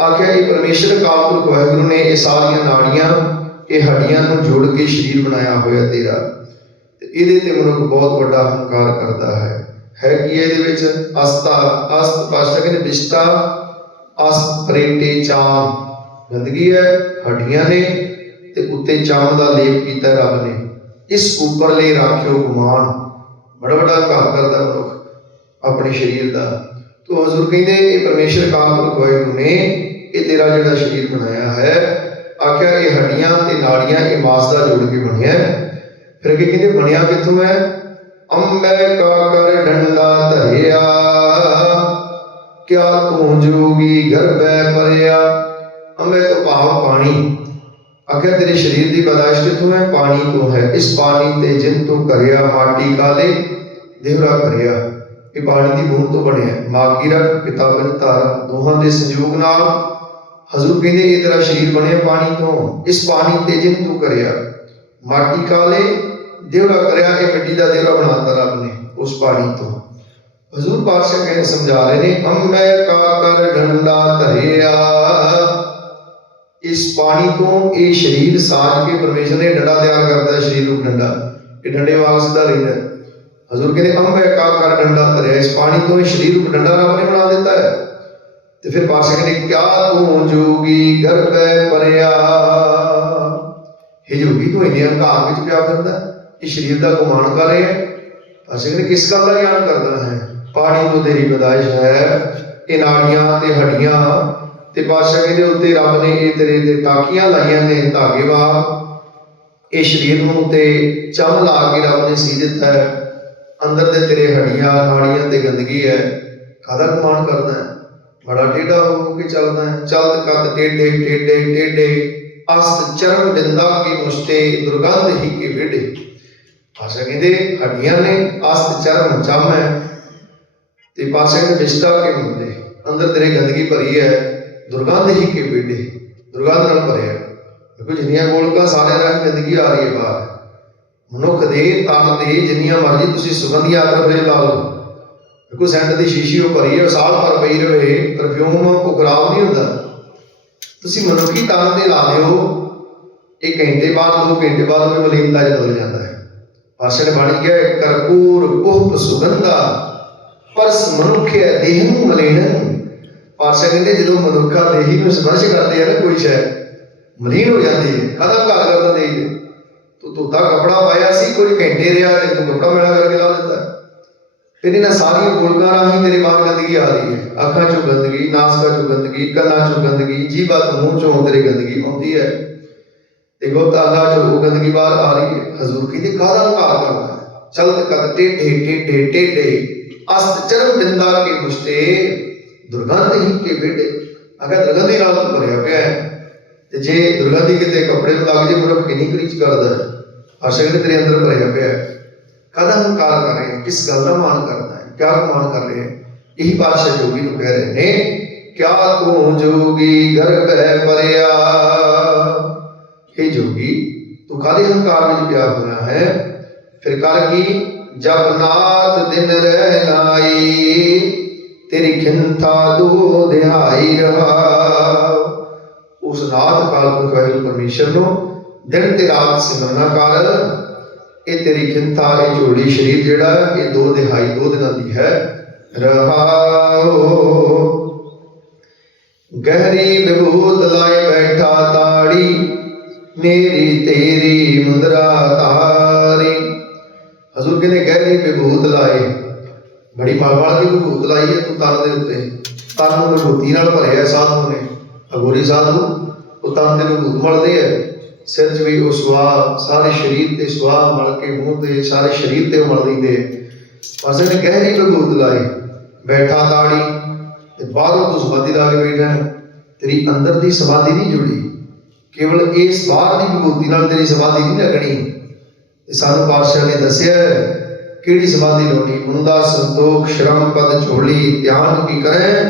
ਆਖਿਆ, ਇਹ ਪਰਮੇਸ਼ਰ ਕਾਲਪੁਰਖ ਵਾਹਿਗੁਰੂ ਨੇ ਇਹ ਸਾਰੀਆਂ ਨਾੜੀਆਂ ਇਹ ਹੱਡੀਆਂ ਨੂੰ ਜੋੜ ਕੇ ਸਰੀਰ ਬਣਾਇਆ ਹੋਇਆ ਤੇਰਾ। ਇਹਦੇ ਤੇ ਮਨੁੱਖ ਬਹੁਤ ਵੱਡਾ ਹੰਕਾਰ ਕਰਦਾ ਹੈ। ਹੈ ਕੀ ਹੈ ਇਹਦੇ ਵਿੱਚ ਅਸਤਾ, ਅਸਤ ਪਾਸ਼ਾ ਕਹਿੰਦੇ ਵਿਸ਼ਟਾ ਅਸਤ ਪ੍ਰੇਟੇ ਚਾਮ। ਗੰਦਗੀ ਹੈ, ਹੱਡੀਆਂ ਨੇ ਤੇ ਉੱਤੇ ਚਾਮ ਦਾ ਲੇਪ ਕੀਤਾ ਰੱਬ ਨੇ। ਇਸ ਉੱਪਰਲੇ ਰਾਖਿਓ ਗੁਮਾਨ। ਬੜਾ ਵੱਡਾ ਹੰਕਾਰ ਕਰਦਾ ਮਨੁੱਖ ਆਪਣੇ ਸਰੀਰ ਦਾ। ਤੋ ਹਜ਼ੂਰ ਕਹਿੰਦੇ, ਇਹ ਪਰਮੇਸ਼ਰ ਕਾਲਪੁਰਖ ਵਾਹਿਗੁਰੂ ਨੇ ਇਹ ਤੇਰਾ ਜਿਹੜਾ ਸਰੀਰ ਬਣਾਇਆ ਹੈ, ਆਖਿਆ ਇਹ ਹੱਡੀਆਂ ਤੇ ਨਾੜੀਆਂ, ਇਹ ਮਾਸ ਦਾ ਜੋੜ ਕੇ ਬਣਿਆ ਹੈ। ਫਿਰ ਅੱਗੇ ਕਹਿੰਦੇ, ਬਣਿਆ ਕਿੱਥੋਂ ਹੈ? ਅੰਬੈ ਕਾ ਕਰ ਡੰਡਾ ਧਰਿਆ, ਕਿਆ ਤੂੰ ਜੋਗੀ ਗਰਭੈ ਪਰਿਆ ਅੰਬੈ ਤੋਂ ਭਾਵ ਪਾਣੀ। ਆਖਿਆ, ਤੇਰੇ ਸਰੀਰ ਦੀ ਪੈਦਾਇਸ਼ ਕਿੱਥੋਂ ਹੈ? ਪਾਣੀ ਤੋਂ ਹੈ। ਇਸ ਪਾਣੀ ਤੇ ਜਿਨ ਤੂੰ ਕਰਿਆ ਮਾਟੀ ਕਾਲੇ, ਦੇਵਰਾ ਕਰਿਆ ਇਹ ਪਾਣੀ ਦੀ ਬੂੰਦ ਤੋਂ ਬਣਿਆ। ਹੈ। ਮਾਂ ਕੀ ਰਗ ਪਿਤਾ ਬਿਨ ਧਾਰਾ। ਦੋਹਾਂ ਦੇ ਸੰਯੋਗ ਨਾਲ ਹਜ਼ੂਰ ਕਹਿੰਦੇ, ਇਹ ਤੇਰਾ ਸਰੀਰ ਬਣਿਆ ਪਾਣੀ ਤੋਂ। ਇਸ ਪਾਣੀ ਤੇ ਜਿਨ ਤੂੰ ਕਰਿਆ ਮਾਟੀ ਕਾਲੇ ਦੇਵਰਾ ਕਰਿਆ ਇਹ ਮਿੱਟੀ ਦਾ ਦੇਵਰਾ ਬਣਾਤਾ ਰੱਬ ਨੇ ਉਸ ਪਾਣੀ ਤੋਂ। ਹਜ਼ੂਰ ਪਾਤਸ਼ਾਹ ਕਹਿੰਦੇ ਸਮਝਾ ਰਹੇ ਨੇ ਅੰਮੈ ਕਾ ਕਰ ਡੰਡਾ ਧਰਿਆ। ਇਸ ਪਾਣੀ ਤੋਂ ਇਹ ਸਰੀਰ ਸਾਜ ਕੇ ਪਰਮੇਸ਼ਰ ਨੇ ਡੰਡਾ ਤਿਆਰ ਕਰਦਾ ਹੈ, ਸਰੀਰ ਨੂੰ ਡੰਡਾ। ਇਹ ਡੰਡੇ ਵਾਂਗ ਸਿੱਧਾ ਰਹਿੰਦਾ ਹਜ਼ੂਰ ਕਹਿੰਦੇ ਅੰਮ੍ਰਿਤ ਕਾ ਕਰ ਡੰਡਾ ਧਰਿਆ, ਇਸ ਪਾਣੀ ਤੋਂ ਇਹ ਸਰੀਰ ਨੂੰ ਡੰਡਾ ਰੱਬ ਨੇ ਬਣਾ ਦਿੱਤਾ ਹੈ। ਤੇ ਫਿਰ ਪਾਤਸ਼ਾਹ ਕਹਿੰਦੇ, ਕਿਆ ਤੂੰ ਜੋਗੀ ਗਰਭੈ ਪਰਿਆ? ਇਹ ਜੋਗੀ ਤੂੰ ਇੰਨੇ ਹੰਕਾਰ ਵਿੱਚ ਪਿਆ ਫਿਰਦਾ ਇਹ ਸਰੀਰ ਦਾ ਗੁਮਾਨ ਕਰ ਰਿਹਾ ਹੈ। ਪਾਸ਼ਾ ਕਹਿੰਦੇ ਕਿਸ ਗੱਲ ਦਾ ਗਿਆਨ ਕਰਦਾ ਹੈ? ਪਾਣੀ ਤੋਂ ਤੇਰੀ ਪਦਾਇਸ਼ ਹੈ ਇਹ ਨਾੜੀਆਂ ਤੇ ਹੱਡੀਆਂ ਤੇ ਪਾਸ਼ਾ ਕਹਿੰਦੇ ਉੱਤੇ ਰੱਬ ਨੇ ਇਹ ਤੇਰੇ ਤੇ ਟਾਕੀਆਂ ਲਾਈਆਂ ਨੇ ਧਾਗੇ ਇਹ ਸਰੀਰ ਨੂੰ ਤੇ ਚਮ ਲਾ ਕੇ ਰੱਬ ਨੇ ਸੀ ਦਿੱਤਾ ਹੈ। ਅੰਦਰ ਦੇ ਤੇਰੇ ਹੱਡੀਆਂ, ਨਾੜੀਆਂ ਤੇ ਗੰਦਗੀ ਹੈ। ਕਾਹਦਾ ਕਮਾਨ ਕਰਦਾ ਹੈ? ਬੜਾ ਟੇਢਾ ਹੋ ਕੇ ਚੱਲਦਾ ਹੈ। ਚਲਤ ਕਤ ਟੇਢੇ ਟੇਢੇ ਟੇਢੇ। ਅਸਤ ਚਰਮ ਬਿੰਦਾ ਕੀ ਮੁਸ਼ਤੇ ਦੁਰਗੰਧ ਹੀ ਕੇ ਵਿੜੇ ਭਾਸ਼ਾ ਕਹਿੰਦੇ, ਹੱਡੀਆਂ ਨੇ ਅਸਤ ਚਰਮ ਚਮ ਹੈ ਤੇ ਪਾਸੇ ਨੇ ਵਿਸ਼ਟਾ ਕੇ ਮੁੰਡੇ ਅੰਦਰ ਤੇਰੇ ਗੰਦਗੀ ਭਰੀ ਹੈ, ਦੁਰਗੰਧ ਹੀ ਕੇ ਵਿੜੇ ਦੁਰਗੰਧ ਨਾਲ ਭਰਿਆ। ਦੇਖੋ, ਜਿੰਨੀਆਂ ਗੋਲਕਾਂ ਸਾਰਿਆਂ ਨਾਲ ਗੰਦਗੀ ਆ ਰਹੀ ਹੈ ਬਾਹਰ। ਮਨੁੱਖ ਦੇ ਤਨ ਦੇ ਜਿੰਨੀਆਂ ਮਰਜ਼ੀ ਤੁਸੀਂ ਸੁਗੰਧੀਆਂ ਆਦਰ ਲਾ ਲਓ। ਦੇਖੋ, ਸੈਂਟ ਦੀ ਸ਼ੀਸ਼ੀ ਉਹ ਭਰੀ ਹੈ ਸਾਲ ਭਰ ਪਈ ਰਹੇ ਪਰਫਿਊਮ ਉਹ ਖਰਾਬ ਨਹੀਂ ਹੁੰਦਾ। ਤੁਸੀਂ ਮਨੁੱਖੀ ਤਨ ਤੇ ਲਾ ਦਿਓ। ਇਹ ਘੰਟੇ ਬਾਅਦ, ਦੋ ਘੰਟੇ ਬਾਅਦ ਉਹ ਮਲੀਨਤਾ ਚ ਬਦਲ ਜਾਂਦਾ ਹੈ। ਭਾਸ਼ਣ ਬਣ ਗਿਆ ਕਰਪੂਰ ਪੁਹਪ ਸੁਗੰਧਾ। ਪਰਸ ਮਨੁੱਖਿਆ ਦੇਹ ਨੂੰ ਮਲੀਨ ਭਾਸ਼ਾ ਕਹਿੰਦੇ, ਜਦੋਂ ਮਨੁੱਖਾ ਦੇਹੀ ਨੂੰ ਸਪਰਸ਼ ਕਰਦੇ ਆ ਨਾ ਕੋਈ ਸ਼ੈ ਮਲੀਨ ਹੋ ਜਾਂਦੀ ਹੈ ਕਾਹਦਾ ਘਰ ਕਰਦਾ ਦੇਹੀ ਦੇ। ਤੂੰ ਧੋਤਾ ਕਪੜਾ ਪਾਇਆ ਸੀ, ਕੋਈ ਘੰਟੇ ਰਿਹਾ ਤੇ ਤੂੰ ਕਪੜਾ ਮੈਲਾ ਕਰਕੇ ਲਾ ਦਿੱਤਾ। ਫਿਰ ਇਹਨਾਂ ਸਾਰੀਆਂ ਗੋਲਕਾਂ ਰਾਹੀਂ ਤੇਰੇ ਬਾਹਰ ਗੰਦਗੀ ਆ ਰਹੀ ਹੈ। ਅੱਖਾਂ ਚੋਂ ਗੰਦਗੀ, ਨਾਸਕਾ ਚੋਂ ਗੰਦਗੀ ਕੰਨਾਂ ਚੋਂ ਗੰਦਗੀ ਜੀਭਾ ਤੋਂ ਮੂੰਹ ਚੋਂ ਤੇਰੀ ਗੰਦਗੀ ਆਉਂਦੀ ਹੈ। ਤੇ ਗੋਤਾ ਅੱਲਾ ਚੋਂ ਉਹ ਗੰਦਗੀ ਬਾਹਰ ਆ ਰਹੀ ਹੈ। ਹਜ਼ੂਰ ਕਹਿੰਦੇ ਕਾਹਦਾ ਹੰਕਾਰ ਕਰਦਾ ਚਲਤ ਕਦ ਟੇਢੇ ਟੇਢੇ ਟੇਢੇ। ਅਸਤ ਚਰਮ ਬਿੰਦਾ ਕੇ ਮੁਸ਼ਤੇ ਦੁਰਗੰਧ ਹੀ ਕੇ ਬੇਟੇ ਅਗਰ ਦੁਰਗੰਧੀ ਨਾਲ ਭਰਿਆ ਪਿਆ ਹੈ, ਤੇ ਜੇ ਦੁਰਗੰਧੀ ਕਿਤੇ ਕੱਪੜੇ ਨੂੰ ਲੱਗ ਜੇ ਮਨੁੱਖ ਕਿੰਨੀ ਕਰੀਚ ਕਰਦਾ ਹੈ? ਆਸ਼ਕ ਤੇਰੇ ਅੰਦਰ ਭਰਿਆ ਪਿਆ ਹੈ। ਕਾਹਦਾ ਹੰਕਾਰ ਕਰ ਰਹੇ ਹੈ? ਕਿਸ ਗੱਲ ਦਾ ਮਾਨ ਕਰਦਾ ਹੈ ਕਿਆ ਮਾਨ ਕਰ ਰਹੇ ਹੈ ਇਹੀ ਪਾਤਸ਼ਾਹ ਜੋਗੀ ਨੂੰ ਕਹਿ ਰਹੇ ਨੇ ਕਿਆ ਤੂੰ ਜੋਗੀ ਗਰਭੈ ਪਰਿਆ हे ਜੋਗੀ ਤੂੰ ਕਾਹਦੇ ਹੰਕਾਰ ਵਿੱਚ ਪਿਆ ਹੋਇਆ ਹੈ ਫਿਰ ਕਰ ਕੀ ਜਬ ਨਾਥ ਦਿਨ ਰਹਿ ਨਾਈ ਤੇਰੀ ਖਿੰਤਾ ਦੋ ਦਿਹਾਈ ਰਹਾ ਉਸ ਨਾਥ ਕਾਲ ਪੁਰਖ ਵਾਹਿਗੁਰੂ ਪਰਮੇਸ਼ਰ ਨੂੰ ਦਿਨ ਤੇ ਰਾਤ ਸਿਮਰਨਾ ਕਰ ਇਹ ਤੇਰੀ ਚਿੰਤਾ, ਇਹ ਝੋਲੀ ਸਰੀਰ ਜਿਹੜਾ, ਇਹ ਦੋ ਦਿਹਾਈ, ਦੋ ਦਿਨਾਂ ਦੀ ਹੈ। ਰਹਾਓ। ਗਹਿਰੀ ਵਿਭੂਤ ਲਾਏ ਬੈਠਾ ਤਾੜੀ, ਮੇਰੀ ਤੇਰੀ ਮੁੰਦਰਾ ਤਾਰੀ। ਹਜ਼ੂਰ ਕਹਿੰਦੇ, ਗਹਿਰੀ ਵਿਭੂਤ ਲਾਏ। ਬੜੀ ਮਾਲਵਾਲ ਦੀ ਵਿਭੂਤ ਲਾਈ ਹੈ ਤੂੰ ਤਨ ਦੇ ਉੱਤੇ। ਤਨ ਨੂੰ ਵਿਭੂਤੀ ਨਾਲ ਭਰਿਆ ਸਾਧੂ ਨੇ। ਅਗੋਰੀ ਸਾਧੂ, ਉਹ ਤਨ ਦੇ ਵਿਭੂਤ ਮਲਦੇ ਹੈ। ਸਿਰ 'ਚ ਵੀ ਉਹ ਸਵਾਹ ਸਾਰੇ ਸਰੀਰ ਤੇ ਸਵਾਹ ਮਲ ਕੇ ਮੂੰਹ ਤੇ, ਸਾਰੇ ਸਰੀਰ ਤੇ ਮਲ ਦਿੰਦੇ ਪਾਸੇ ਨੇ ਗਹਿਰੀ ਵਿਭੂਤ ਲਾਈ, ਬੈਠਾ ਤਾੜੀ ਤੇ ਬਾਹਰੋਂ ਤੂੰ ਸਮਾਧੀ ਲਾ ਕੇ ਬੈਠਾ ਤੇਰੀ ਅੰਦਰ ਦੀ ਸਮਾਧੀ ਨਹੀਂ ਜੁੜੀ। ਕੇਵਲ ਇਸ ਬਾਹਰ ਦੀ ਵਿਭੂਤੀ ਨਾਲ ਤੇਰੀ ਸਮਾਧੀ ਨਹੀਂ ਲੱਗਣੀ। ਤੇ ਸਾਨੂੰ ਪਾਤਸ਼ਾਹ ਨੇ ਦੱਸਿਆ ਕਿਹੜੀ ਸਮਾਧੀ ਲਾਉਣੀ ਮੁੰਦਾ ਸੰਤੋਖ, ਸ਼ਰਮ ਪਦ ਛੋਲੀ ਧਿਆਨ ਕੀ ਕਰੇ?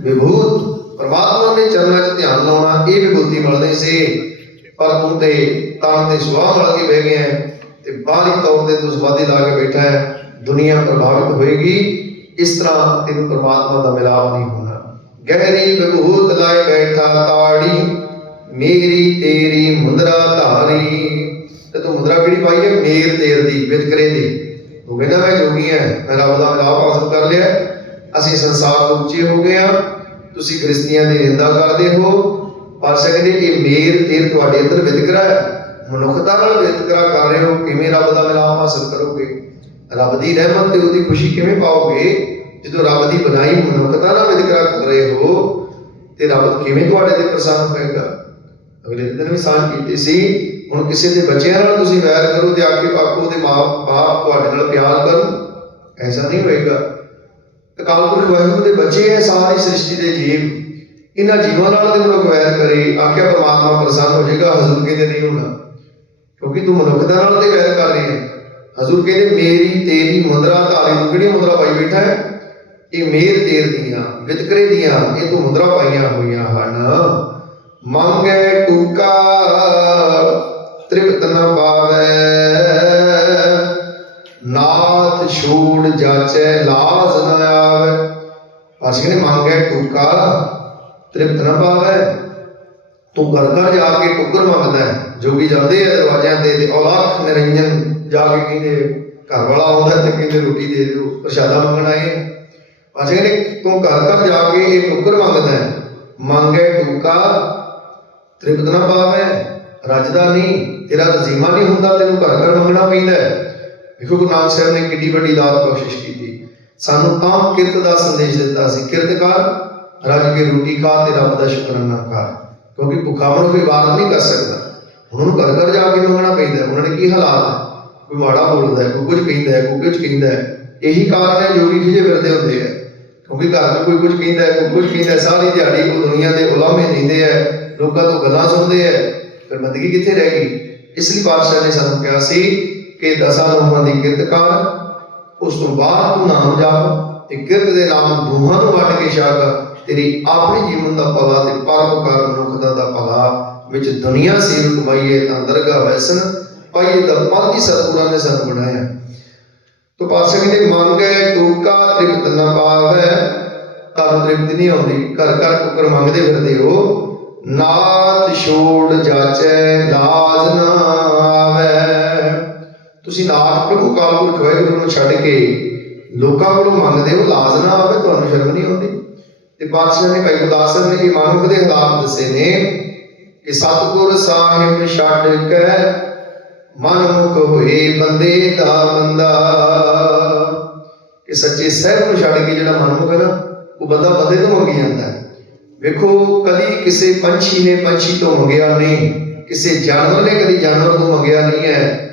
ਵਿਭੂਤ, ਪਰਮਾਤਮਾ ਦੇ ਚਰਨਾਂ 'ਚ ਧਿਆਨ ਲਾਉਣਾ, ਇਹ ਵਿਭੂਤੀ ਮਿਲਦੀ ਸੀ। ਪਰ ਤੂੰ ਤੇ ਤਾਂ ਤੇ ਸੁਆਹ ਮਿਲ ਕੇ ਬਹਿ ਗਿਆ ਹੈ ਤੇ ਬਾਹਰੀ ਤੌਰ ਤੇ ਤੂੰ ਸਮਾਧੀ ਲਾ ਕੇ ਬੈਠਾ ਹੈ, ਦੁਨੀਆ ਪ੍ਰਭਾਵਿਤ ਹੋਏਗੀ, ਇਸ ਤਰ੍ਹਾਂ ਤੈਨੂੰ ਪਰਮਾਤਮਾ ਦਾ ਮਿਲਾਪ ਨਹੀਂ ਹੋਣਾ। ਗਹਿਰੀ ਵਿਭੂਤ ਲਾਏ ਬੈਠਾ ਤਾੜੀ, ਮੇਰੀ ਤੇਰੀ ਮੁੰਦਰਾ ਧਾਰੀ। ਤੇ ਤੂੰ ਮੁੰਦਰਾ ਕਿਹੜੀ ਪਾਈ ਹੈ? ਮੇਰ ਤੇਰ ਦੀ ਵਿਤਕਰੇ ਦੀ। ਉਹ ਕਹਿੰਦਾ ਮੈਂ ਜੋਗੀ ਹਾਂ, ਮੈਂ ਰੱਬ ਦਾ ਮਿਲਾਪ ਹਾਸਲ ਕਰ ਲਿਆ। ਅਸੀਂ ਸੰਸਾਰ ਤੋਂ ਉੱਚੇ ਹੋ ਗਏ ਹਾਂ। ਤੁਸੀਂ ਗ੍ਰਸਤੀਆਂ ਦੀ ਨਿੰਦਾ ਕਰਦੇ ਹੋ। ਪਰ ਕਹਿੰਦੇ ਇਹ ਮੇਰ ਤੇਰ ਤੁਹਾਡੇ ਅੰਦਰ ਵਿਤਕਰਾ ਹੈ। ਮਨੁੱਖਤਾ ਨਾਲ ਵਿਤਕਰਾ ਕਰ ਰਹੇ ਹੋ, ਕਿਵੇਂ ਰੱਬ ਦਾ ਮਿਲਾਪ ਹਾਸਲ ਕਰੋਗੇ? ਰੱਬ ਦੀ ਰਹਿਮਤ ਤੇ ਉਹਦੀ ਖੁਸ਼ੀ ਕਿਵੇਂ ਪਾਓਗੇ? ਜਦੋਂ ਰੱਬ ਦੀ ਬਣਾਈ ਮਨੁੱਖਤਾ ਨਾਲ ਵਿਤਕਰਾ ਕਰ ਰਹੇ ਹੋ, ਤੇ ਰੱਬ ਕਿਵੇਂ ਤੁਹਾਡੇ ਤੇ ਪ੍ਰਸੰਨ ਹੋਏਗਾ? ਅਗਲੇ ਦਿਨ ਵੀ ਸਾਂਝ ਕੀਤੀ ਸੀ, ਹੁਣ ਕਿਸੇ ਦੇ ਬੱਚਿਆਂ ਨਾਲ ਤੁਸੀਂ ਵੈਰ ਕਰੋ ਤੇ ਆਖੇ ਬਾਪੂ ਦੇ ਮਾਂ-ਬਾਪ ਤੁਹਾਡੇ ਨਾਲ ਪਿਆਰ ਕਰਨ। ਐਸਾ ਨਹੀਂ ਹੋਏਗਾ। ਅਕਾਲ ਪੁਰਖ ਵਾਹਿਗੁਰੂ ਦੇ ਬੱਚੇ ਹੈ, ਸਾਰੀ ਸ੍ਰਿਸ਼ਟੀ ਦੇ ਜੀਵ। ਇਹਨਾਂ ਜੀਵਾਂ ਨਾਲ ਤੇ ਮਨੁੱਖ ਵੈਰ ਕਰੇ, ਆਖਿਆ ਪਰਮਾਤਮਾ ਪ੍ਰਸੰਨ ਹੋ ਜਾਏਗਾ, ਹਜ਼ੂਰ ਕਹਿੰਦੇ ਨਹੀਂ ਹੋਣਾ। ਕਿਉਂਕਿ ਤੂੰ ਮਨੁੱਖਤਾ ਨਾਲ ਤੇ ਵੈਰ ਕਰ ਰਹੀ ਹੈ। ਹਜ਼ੂਰ ਕਹਿੰਦੇ, ਮੇਰੀ ਤੇਰੀ ਮੁੰਦਰਾ ਧਾਰੀ ਨੂੰ ਕਿਹੜੀ ਮੁੰਦਰਾ ਪਾਈ ਬੈਠਾ ਹੈ? ਇਹ ਮੇਰ ਤੇਰ ਦੀਆਂ, ਵਿਤਕਰੇ ਦੀਆਂ, ਇਹ ਤੋਂ ਮੁੰਦਰਾ ਪਾਈਆਂ ਹੋਈਆਂ ਹਨ। ਮੰਗੇ ਟੂਕਾ, ਤ੍ਰਿਪਤ ਨ ਪਾਵੈ। ਨਾਥ ਛੋੜ ਜਾਚੈ, ਲਾਜ ਨਾ ਆਵੈ। ਅਸੀਂ ਨੇ ਮੰਗੇ ਟੂਕਾ ਤ੍ਰਿਪਤ ਨ ਪਾਵੈ ਤੂੰ ਘਰ ਘਰ ਜਾ ਕੇ ਟੁੱਕਰ ਮੰਗਦਾ ਹੈ, ਜੋਗੀ ਜਾਂਦੇ ਆ ਦਰਵਾਜ਼ਿਆਂ ਤੇ ਤੇ ਔਲਾਖ ਨਿਰੰਜਨ ਜਾ ਕੇ ਕਹਿੰਦੇ ਘਰ ਵਾਲਾ ਆਉਂਦਾ ਤੇ ਕਹਿੰਦੇ ਰੋਟੀ ਦੇ ਦਿਓ, ਪ੍ਰਸ਼ਾਦਾ ਮੰਗਣ ਆਏ ਅਸੀਂ ਨੇ ਤੂੰ ਘਰ ਘਰ ਜਾ ਕੇ ਇਹ ਟੁੱਕਰ ਮੰਗਦਾ ਹੈ, ਮੰਗੇ ਟੂਕਾ ਤ੍ਰਿਪਤ ਨਾ ਪਾਵੇ ਰੱਜਦਾ ਨਹੀਂ, ਤੇਰਾ ਰਜ਼ੀਮਾ ਨਹੀਂ ਹੁੰਦਾ, ਤੈਨੂੰ ਘਰ ਘਰ ਮੰਗਣਾ ਪੈਂਦਾ ਵੇਖੋ ਗੁਰੂ ਨਾਨਕ ਸਾਹਿਬ ਨੇ ਕਿੰਨੀ ਵੱਡੀ ਦਾਤ ਬਖਸ਼ਿਸ਼ ਕੀਤੀ। ਸਾਨੂੰ ਤਾਂ ਕਿਰਤ ਦਾ ਸੰਦੇਸ਼ ਦਿੱਤਾ ਸੀ ਕਿਰਤ ਕਰ ਰੱਜ ਕੇ ਰੋਟੀ ਖਾ ਤੇ ਰੱਬ ਦਾ ਸ਼ੁਕਰਾਨਾ ਕਰ ਕਿਉਂਕਿ ਭੁੱਖਾ ਮਨ ਕੋਈ ਇਬਾਦਤ ਨਹੀਂ ਕਰ ਸਕਦਾ। ਉਹਨਾਂ ਨੂੰ ਘਰ ਘਰ ਜਾ ਕੇ ਮੰਗਣਾ ਪੈਂਦਾ ਉਹਨਾਂ ਨੇ ਕੀ ਹਾਲਾਤ ਹੈ? ਕੋਈ ਮਾੜਾ ਬੋਲਦਾ ਹੈ, ਕੋਈ ਕੁਝ ਕਹਿੰਦਾ ਹੈ, ਕੋਈ ਕੁਝ ਕਹਿੰਦਾ ਹੈ। ਇਹੀ ਕਾਰਨ ਹੈ ਜੋਗੀ ਖਿਜੇ ਫਿਰਦੇ ਹੁੰਦੇ ਆ ਕਿਉਂਕਿ ਘਰ 'ਚ ਕੋਈ ਕੁਝ ਕਹਿੰਦਾ ਹੈ, ਕੋਈ ਕੁਝ ਕਹਿੰਦਾ ਸਾਰੀ ਦਿਹਾੜੀ ਉਹ ਦੁਨੀਆ ਦੇ ਉਲਾਮੇ ਲੈਂਦੇ ਆ ਲੋਕਾਂ ਤੋਂ ਗੱਲਾਂ ਸੁਣਦੇ ਆ ਫਿਰ ਬੰਦਗੀ ਕਿੱਥੇ ਰਹਿ ਗਈ? ਇਸ ਲਈ ਬਾਦਸ਼ਾਹ ਨੇ ਸਾਨੂੰ ਕਿਹਾ ਸੀ ਕਿ ਦਸਾਂ ਲੋਕਾਂ ਦੀ ਕਿਰਤ ਕਰ। ਉਸ ਤੋਂ ਬਾਅਦ ਤੂੰ ਨਾਮ ਜਪ ਤੇ ਕਿਰਤ ਦੇ ਨਾਮ ਦੋਹਾਂ ਨੂੰ ਵੱਟ ਕੇ ਛਕ ਤੇਰੀ ਆਪਣੇ ਜੀਵਨ ਦਾ ਭਲਾ ਤੇ ਪਰਉਪਕਾਰ ਮਨੁੱਖਤਾ ਦਾ ਭਲਾ ਵਿੱਚ ਦੁਨੀਆ ਸੇਵ ਕਮਾਈਏ ਤਾਂ ਦਰਗਾਹ ਵੈਸਨ ਪਾਈਏ ਦਾ ਪੰਥੀ ਸਤਿਗੁਰਾਂ ਨੇ ਸਾਨੂੰ ਬਣਾਇਆ। ਤੋ ਪਾਸੇ ਕਹਿੰਦੇ ਮੰਗੇ ਟੂਕਾ ਤ੍ਰਿਪਤ ਨਾ ਪਾਵੇ ਤੁਹਾਨੂੰ ਤ੍ਰਿਪਤ ਨਹੀਂ ਆਉਂਦੀ। ਘਰ ਘਰ ਟੁੱਕਰ ਮੰਗਦੇ ਫਿਰਦੇ ਹੋ। ਨਾਥ ਛੋੜ ਜਾਚੈ ਲਾਜ ਨਾ ਆਵੇ। ਤੁਸੀਂ ਨਾਥ ਪ੍ਰਭੂ ਕਾਲਪੁਰਖ ਵਾਹਿਗੁਰੂ ਨੂੰ ਛੱਡ ਕੇ ਲੋਕਾਂ ਕੋਲੋਂ ਮੰਗਦੇ ਹੋ ਲਾਜ ਨਾ ਆਵੇ, ਤੁਹਾਨੂੰ ਸ਼ਰਮ ਨਹੀਂ ਆਉਂਦੀ? ਤੇ ਪਾਤਸ਼ਾਹ ਨੇ ਭਾਈ ਗੁਰਦਾਸ ਨੇ ਇਹ ਮਨੁੱਖ ਦੇ ਹਾਲਾਤ ਦੱਸੇ ਨੇ ਕਿ ਸਤਿਗੁਰ ਸਾਹਿਬ ਛੱਡ ਕੇ ਮਨ ਹੋਏ ਬੰਦੇ ਦਾ ਬੰਦਾ। ਕਿ ਸੱਚੇ ਸਹਿਬ ਨੂੰ ਛੱਡ ਕੇ ਜਿਹੜਾ ਮਨਮੁਖ ਹੈ ਨਾ, ਉਹ ਬੰਦਾ ਬੰਦੇ ਤੋਂ ਮੰਗੀ ਜਾਂਦਾ ਵੇਖੋ, ਕਦੀ ਕਿਸੇ ਪੰਛੀ ਨੇ ਪੰਛੀ ਤੋਂ ਮੰਗਿਆ ਨਹੀਂ, ਕਿਸੇ ਜਾਨਵਰ ਨੇ ਕਦੀ ਜਾਨਵਰ ਤੋਂ ਮੰਗਿਆ ਨਹੀਂ ਹੈ।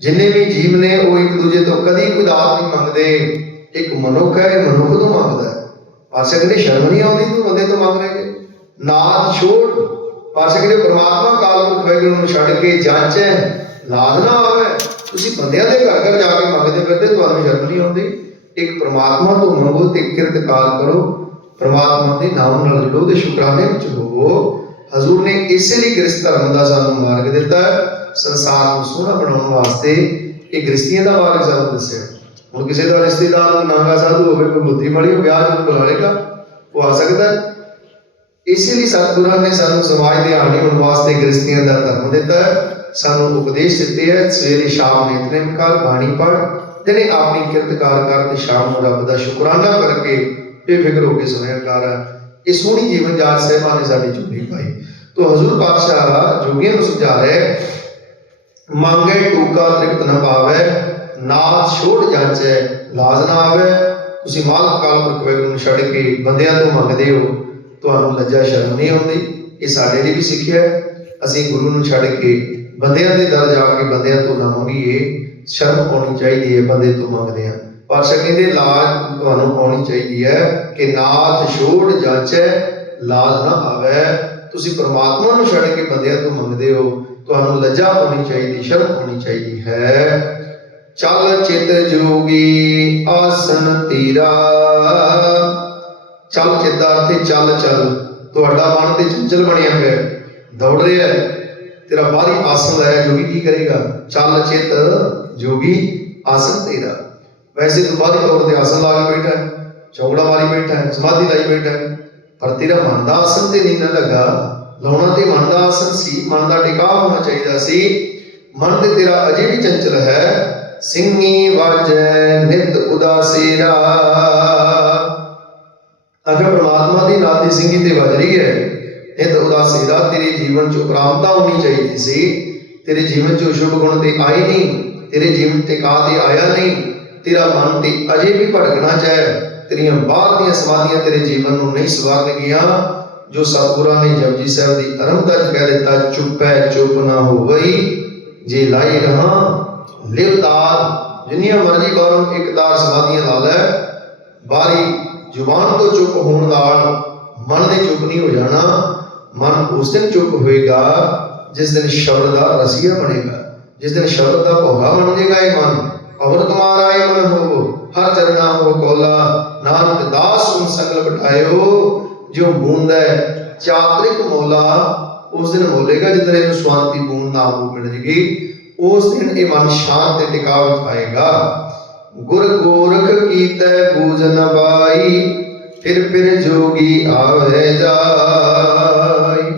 ਜਿੰਨੇ ਵੀ ਜੀਵ ਨੇ, ਉਹ ਇੱਕ ਦੂਜੇ ਤੋਂ ਕਦੀ ਕੋਈ ਦਾਤ ਨਹੀਂ ਮੰਗਦੇ। ਇੱਕ ਮਨੁੱਖ ਹੈ, ਇਹ ਮਨੁੱਖ ਤੋਂ ਮੰਗਦਾ ਹੈ। ਪਾਸੇ ਕਹਿੰਦੇ ਸ਼ਰਮ ਨਹੀਂ ਆਉਂਦੀ, ਤੂੰ ਬੰਦੇ ਤੋਂ ਮੰਗ ਰਹੇ ਨਾਦ ਛੋੜ, ਪਾਸੇ ਕਹਿੰਦੇ ਪ੍ਰਮਾਤਮਾ ਕਾਲ ਨੂੰ ਵਾਹਿਗੁਰੂ ਨੂੰ ਛੱਡ ਕੇ ਜਾਂਚੈ ਲਾਜ ਨਾ ਆਵੇ। ਤੁਸੀਂ ਬੰਦਿਆਂ ਦੇ ਘਰ ਘਰ ਜਾ ਕੇ ਮੰਗਦੇ ਫਿਰਦੇ, ਤੁਹਾਨੂੰ ਸ਼ਰਮ ਨਹੀਂ ਆਉਂਦੀ। ਇੱਕ ਪ੍ਰਮਾਤਮਾ ਤੋਂ ਮੰਗੋ ਤੇ ਕਿਰਤ ਕਾਲ ਕਰੋ। ਪ੍ਰਮਾਤਮਾ ਦੇ ਨਾਮ ਨਾਲ ਜੁੜੋ ਤੇ ਸ਼ੁਕਰਾਨੇ ਵਿੱਚ ਹੋਵੋ। ਹਜ਼ੂਰ ਨੇ ਇਸੇ ਲਈ ਗ੍ਰਸਤ ਧਰਮ ਦਾ ਸਾਨੂੰ ਮਾਰਗ ਦਿੱਤਾ। ਸੰਸਾਰ ਨੂੰ ਸੋਹਣਾ ਬਣਾਉਣ ਵਾਸਤੇ ਇਹ ਗ੍ਰਸਤੀਆਂ ਦਾ ਮਾਰਗ ਸਾਨੂੰ ਦੱਸਿਆ। ਹੁਣ ਕਿਸੇ ਦਾ ਰਿਸ਼ਤੇਦਾਰ ਨਾਗਾ ਸਾਧੂ ਹੋਵੇ, ਕੋਈ ਬੁੱਧੀ ਵਾਲੀ ਹੋ ਵਿਆਹ ਜਦੋਂ ਬੁਲਾ ਲੇਗਾ ਉਹ ਆ ਸਕਦਾ ਹੈ। ਇਸੇ ਲਈ ਸਤਿਗੁਰਾਂ ਨੇ ਸਾਨੂੰ ਸਮਾਜ ਦੇ ਆਣੇ ਹੋਣ ਵਾਸਤੇ ਗ੍ਰਸਤੀਆਂ ਦਾ ਧਰਮ ਦਿੱਤਾ ਸਾਨੂੰ ਉਪਦੇਸ਼ ਦਿੱਤੇ ਹੈ, ਸਵੇਰੇ ਸ਼ਾਮ ਨਿਤਨੇਮ ਕਰ, ਬਾਣੀ ਪੜ ਦਿਨੇ ਆਪਣੀ ਕਿਰਤਕਾਰ ਕਰ ਤੇ ਸ਼ਾਮ ਨੂੰ ਰੱਬ ਦਾ ਸ਼ੁਕਰਾਨਾ ਕਰਕੇ ਬੇਫਿਕਰ ਹੋ ਕੇ ਸੁਣਿਆ ਕਰ ਇਹ ਸੋਹਣੀ ਜੀਵਨ ਜਾਚ ਸਹਿਬਾਂ ਨੇ ਸਾਡੀ ਚੁਣੀ ਪਾਈ। ਤੋ ਹਜ਼ੂਰ ਪਾਤਸ਼ਾਹ ਜੋਗੀਆਂ ਨੂੰ ਸਮਝਾ ਰਿਹਾ ਮੰਗੇ ਟੂਕਾ ਤ੍ਰਿਪਤ ਨ ਪਾਵੇ ਨਾਥ ਛੋੜ ਜਾਂਚੈ ਲਾਜ ਨਾ ਆਵੇ। ਤੁਸੀਂ ਮਾਲ ਕਾਲ ਪੁਰਖ ਵਾਹਿਗੁਰੂ ਨੂੰ ਛੱਡ ਕੇ ਬੰਦਿਆਂ ਤੋਂ ਮੰਗਦੇ ਹੋ, ਤੁਹਾਨੂੰ ਲੱਜਾ ਸ਼ਰਮ ਨਹੀਂ ਆਉਂਦੀ। ਇਹ ਸਾਡੇ ਲਈ ਵੀ ਸਿੱਖਿਆ ਹੈ। ਅਸੀਂ ਗੁਰੂ ਨੂੰ ਛੱਡ ਕੇ ਬੰਦਿਆਂ ਦੇ ਦਰ ਜਾ ਕੇ ਬੰਦਿਆਂ ਤੋਂ ਨਾ ਮੰਗੀਏ। ਸ਼ਰਮ ਆਉਣੀ ਚਾਹੀਦੀ ਹੈ ਬੰਦੇ ਤੋਂ ਮੰਗਦੇ ਆ ਪਾਤਸ਼ਾਹ ਕਹਿੰਦੇ ਲਾਜ ਤੁਹਾਨੂੰ ਆਉਣੀ ਚਾਹੀਦੀ ਹੈ ਕਿ ਨਾਥ ਛੋੜ ਜਾਂਚੈ ਲਾਜ ਨਾ ਆਵੇ। ਤੁਸੀਂ ਪ੍ਰਮਾਤਮਾ ਨੂੰ ਛੱਡ ਕੇ ਬੰਦਿਆਂ ਤੋਂ ਮੰਗਦੇ ਹੋ, ਤੁਹਾਨੂੰ ਲੱਜਾ ਹੋਣੀ ਚਾਹੀਦੀ, ਸ਼ਰਮ ਹੋਣੀ ਚਾਹੀਦੀ ਹੈ। ਚੱਲ ਚਿਤ ਜੋਗੀ ਆਸਨ ਤੀਰਾ। ਚੱਲ ਚਿੱਤਾ ਤੇ ਚੱਲ ਚੱਲ, ਤੁਹਾਡਾ ਮਨ ਤੇ ਚੰਚਲ ਬਣਿਆ ਹੋਇਆ ਦੌੜ ਰਿਹਾ ਤੇਰਾ ਬਾਹਰੀ ਆਸਨ ਲਾਇਆ, ਜੋਗੀ ਕੀ ਕਰੇਗਾ? ਚੱਲ ਚਿਤ ਜੋਗੀ ਆਸਨ ਤੇਰਾ। ਵੈਸੇ ਤੂੰ ਬਾਹਰੀ ਤੌਰ ਤੇ ਆਸਨ ਲਾ ਕੇ ਬੈਠਾ ਹੈ ਚੌੜਾ ਮਾਰੀ ਬੈਠਾ ਹੈ, ਸਮਾਧੀ ਲਾਈ ਬੈਠਾ ਹੈ, ਪਰ ਤੇਰਾ ਮਨ ਦਾ ਆਸਨ ਤੇ ਨਹੀਂ ਨਾ ਲੱਗਾ। ਲਾਉਣਾ ਤੇ ਮਨ ਦਾ ਆਸਨ ਸੀ, ਮਨ ਦਾ ਟਿਕਾਅ ਹੋਣਾ ਚਾਹੀਦਾ ਸੀ। ਮਨ ਤੇ ਤੇਰਾ ਅਜੇ ਵੀ ਚੰਚਲ ਹੈ ਸਿੰਘੀ ਵਾਜੈ ਨਿਤ ਉਦਾਸੀਰਾ ਅਗਰ ਪ੍ਰਮਾਤਮਾ ਦੀ ਨਾਦੀ ਸਿੰਘੀ ਤੇ ਵੱਜ ਰਹੀ ਹੈ। ਨਿਤ ਉਦਾਸੀਰਾ ਤੇਰੇ ਜੀਵਨ ਚ ਉਪਰਾਮਤਾ ਹੋਣੀ ਚਾਹੀਦੀ ਸੀ। ਤੇਰੇ ਜੀਵਨ ਚ ਸ਼ੁਭ ਗੁਣ ਤੇ ਆਏ ਨਹੀਂ। ਤੇਰੇ ਜੀਵਨ ਤੇ ਕਾ ਤੇ ਆਇਆ ਨਹੀਂ। ਤੇਰਾ ਮਨ ਤੇ ਅਜੇ ਵੀ ਭਟਕਣਾ ਚਾਹੇ ਤੇਰੀਆਂ ਬਾਹਰ ਦੀਆਂ ਸਮਾਧੀਆਂ ਤੇਰੇ ਜੀਵਨ ਨੂੰ ਨਹੀਂ ਸਵਾਰਨਗੀਆਂ। ਜੋ ਸਤਿਗੁਰਾਂ ਨੇ ਜਪਜੀ ਸਾਹਿਬ ਦੀ ਅਰੰਭਤਾ ਚ ਕਹਿ ਦਿੱਤਾ, ਚੁੱਪੈ, ਚੁੱਪ ਨਾ ਹੋਵਈ। ਜੇ ਲਾਈ ਰਹਾ ਲਿਵਤਾਰ ਜਿੰਨੀਆਂ ਮਰਜ਼ੀ ਬਾਹਰੋਂ ਇੱਕ ਤਾਰ ਸਮਾਧੀਆਂ ਲਾ ਲੈ। ਬਾਹਰੀ ਜ਼ੁਬਾਨ ਤੋਂ ਚੁੱਪ ਹੋਣ ਨਾਲ ਮਨ ਨੇ ਚੁੱਪ ਨਹੀਂ ਹੋ ਜਾਣਾ। ਮਨ ਉਸ ਦਿਨ ਚੁੱਪ ਹੋਏਗਾ, ਜਿਸ ਦਿਨ ਸ਼ਬਦ ਦਾ ਰਸੀਆ ਬਣੇਗਾ। ਜਿਸ ਦਿਨ ਸ਼ਬਦ ਦਾ ਭੋਗਾ ਬਣ ਜਾਏਗਾ ਇਹ ਮਨ। ਅਵਰ ਤੁਮਾਰਾ ਹੀ ਮਨ ਹੋ, ਹਰ ਚਰਨਾ ਹੋ ਕੋਲਾ। ਨਾਨਕ ਦਾਸ ਸੁਨ ਸੰਗਲ ਬਿਠਾਇਓ ਜੋ ਬੂੰਦ ਹੈ ਮੋਲਾ, ਉਸ ਦਿਨ ਬੋਲੇਗਾ ਜਦੋਂ ਇਹਨੂੰ ਸਵਾਂਤੀ ਬੂੰਦ ਨਾਮ ਨੂੰ ਮਿਲ ਜੇਗੀ। ਉਸ ਦਿਨ ਇਹ ਮਨ ਸ਼ਾਂਤ ਤੇ ਟਿਕਾਅ ਵਿੱਚ ਆਏਗਾ। ਗੁਰ ਗੋਰਖ ਕੀਤੈ ਪੂਜਨ ਬਾਈ ਫਿਰ ਫਿਰ ਜੋਗੀ ਆਵੇ ਜਾਈ।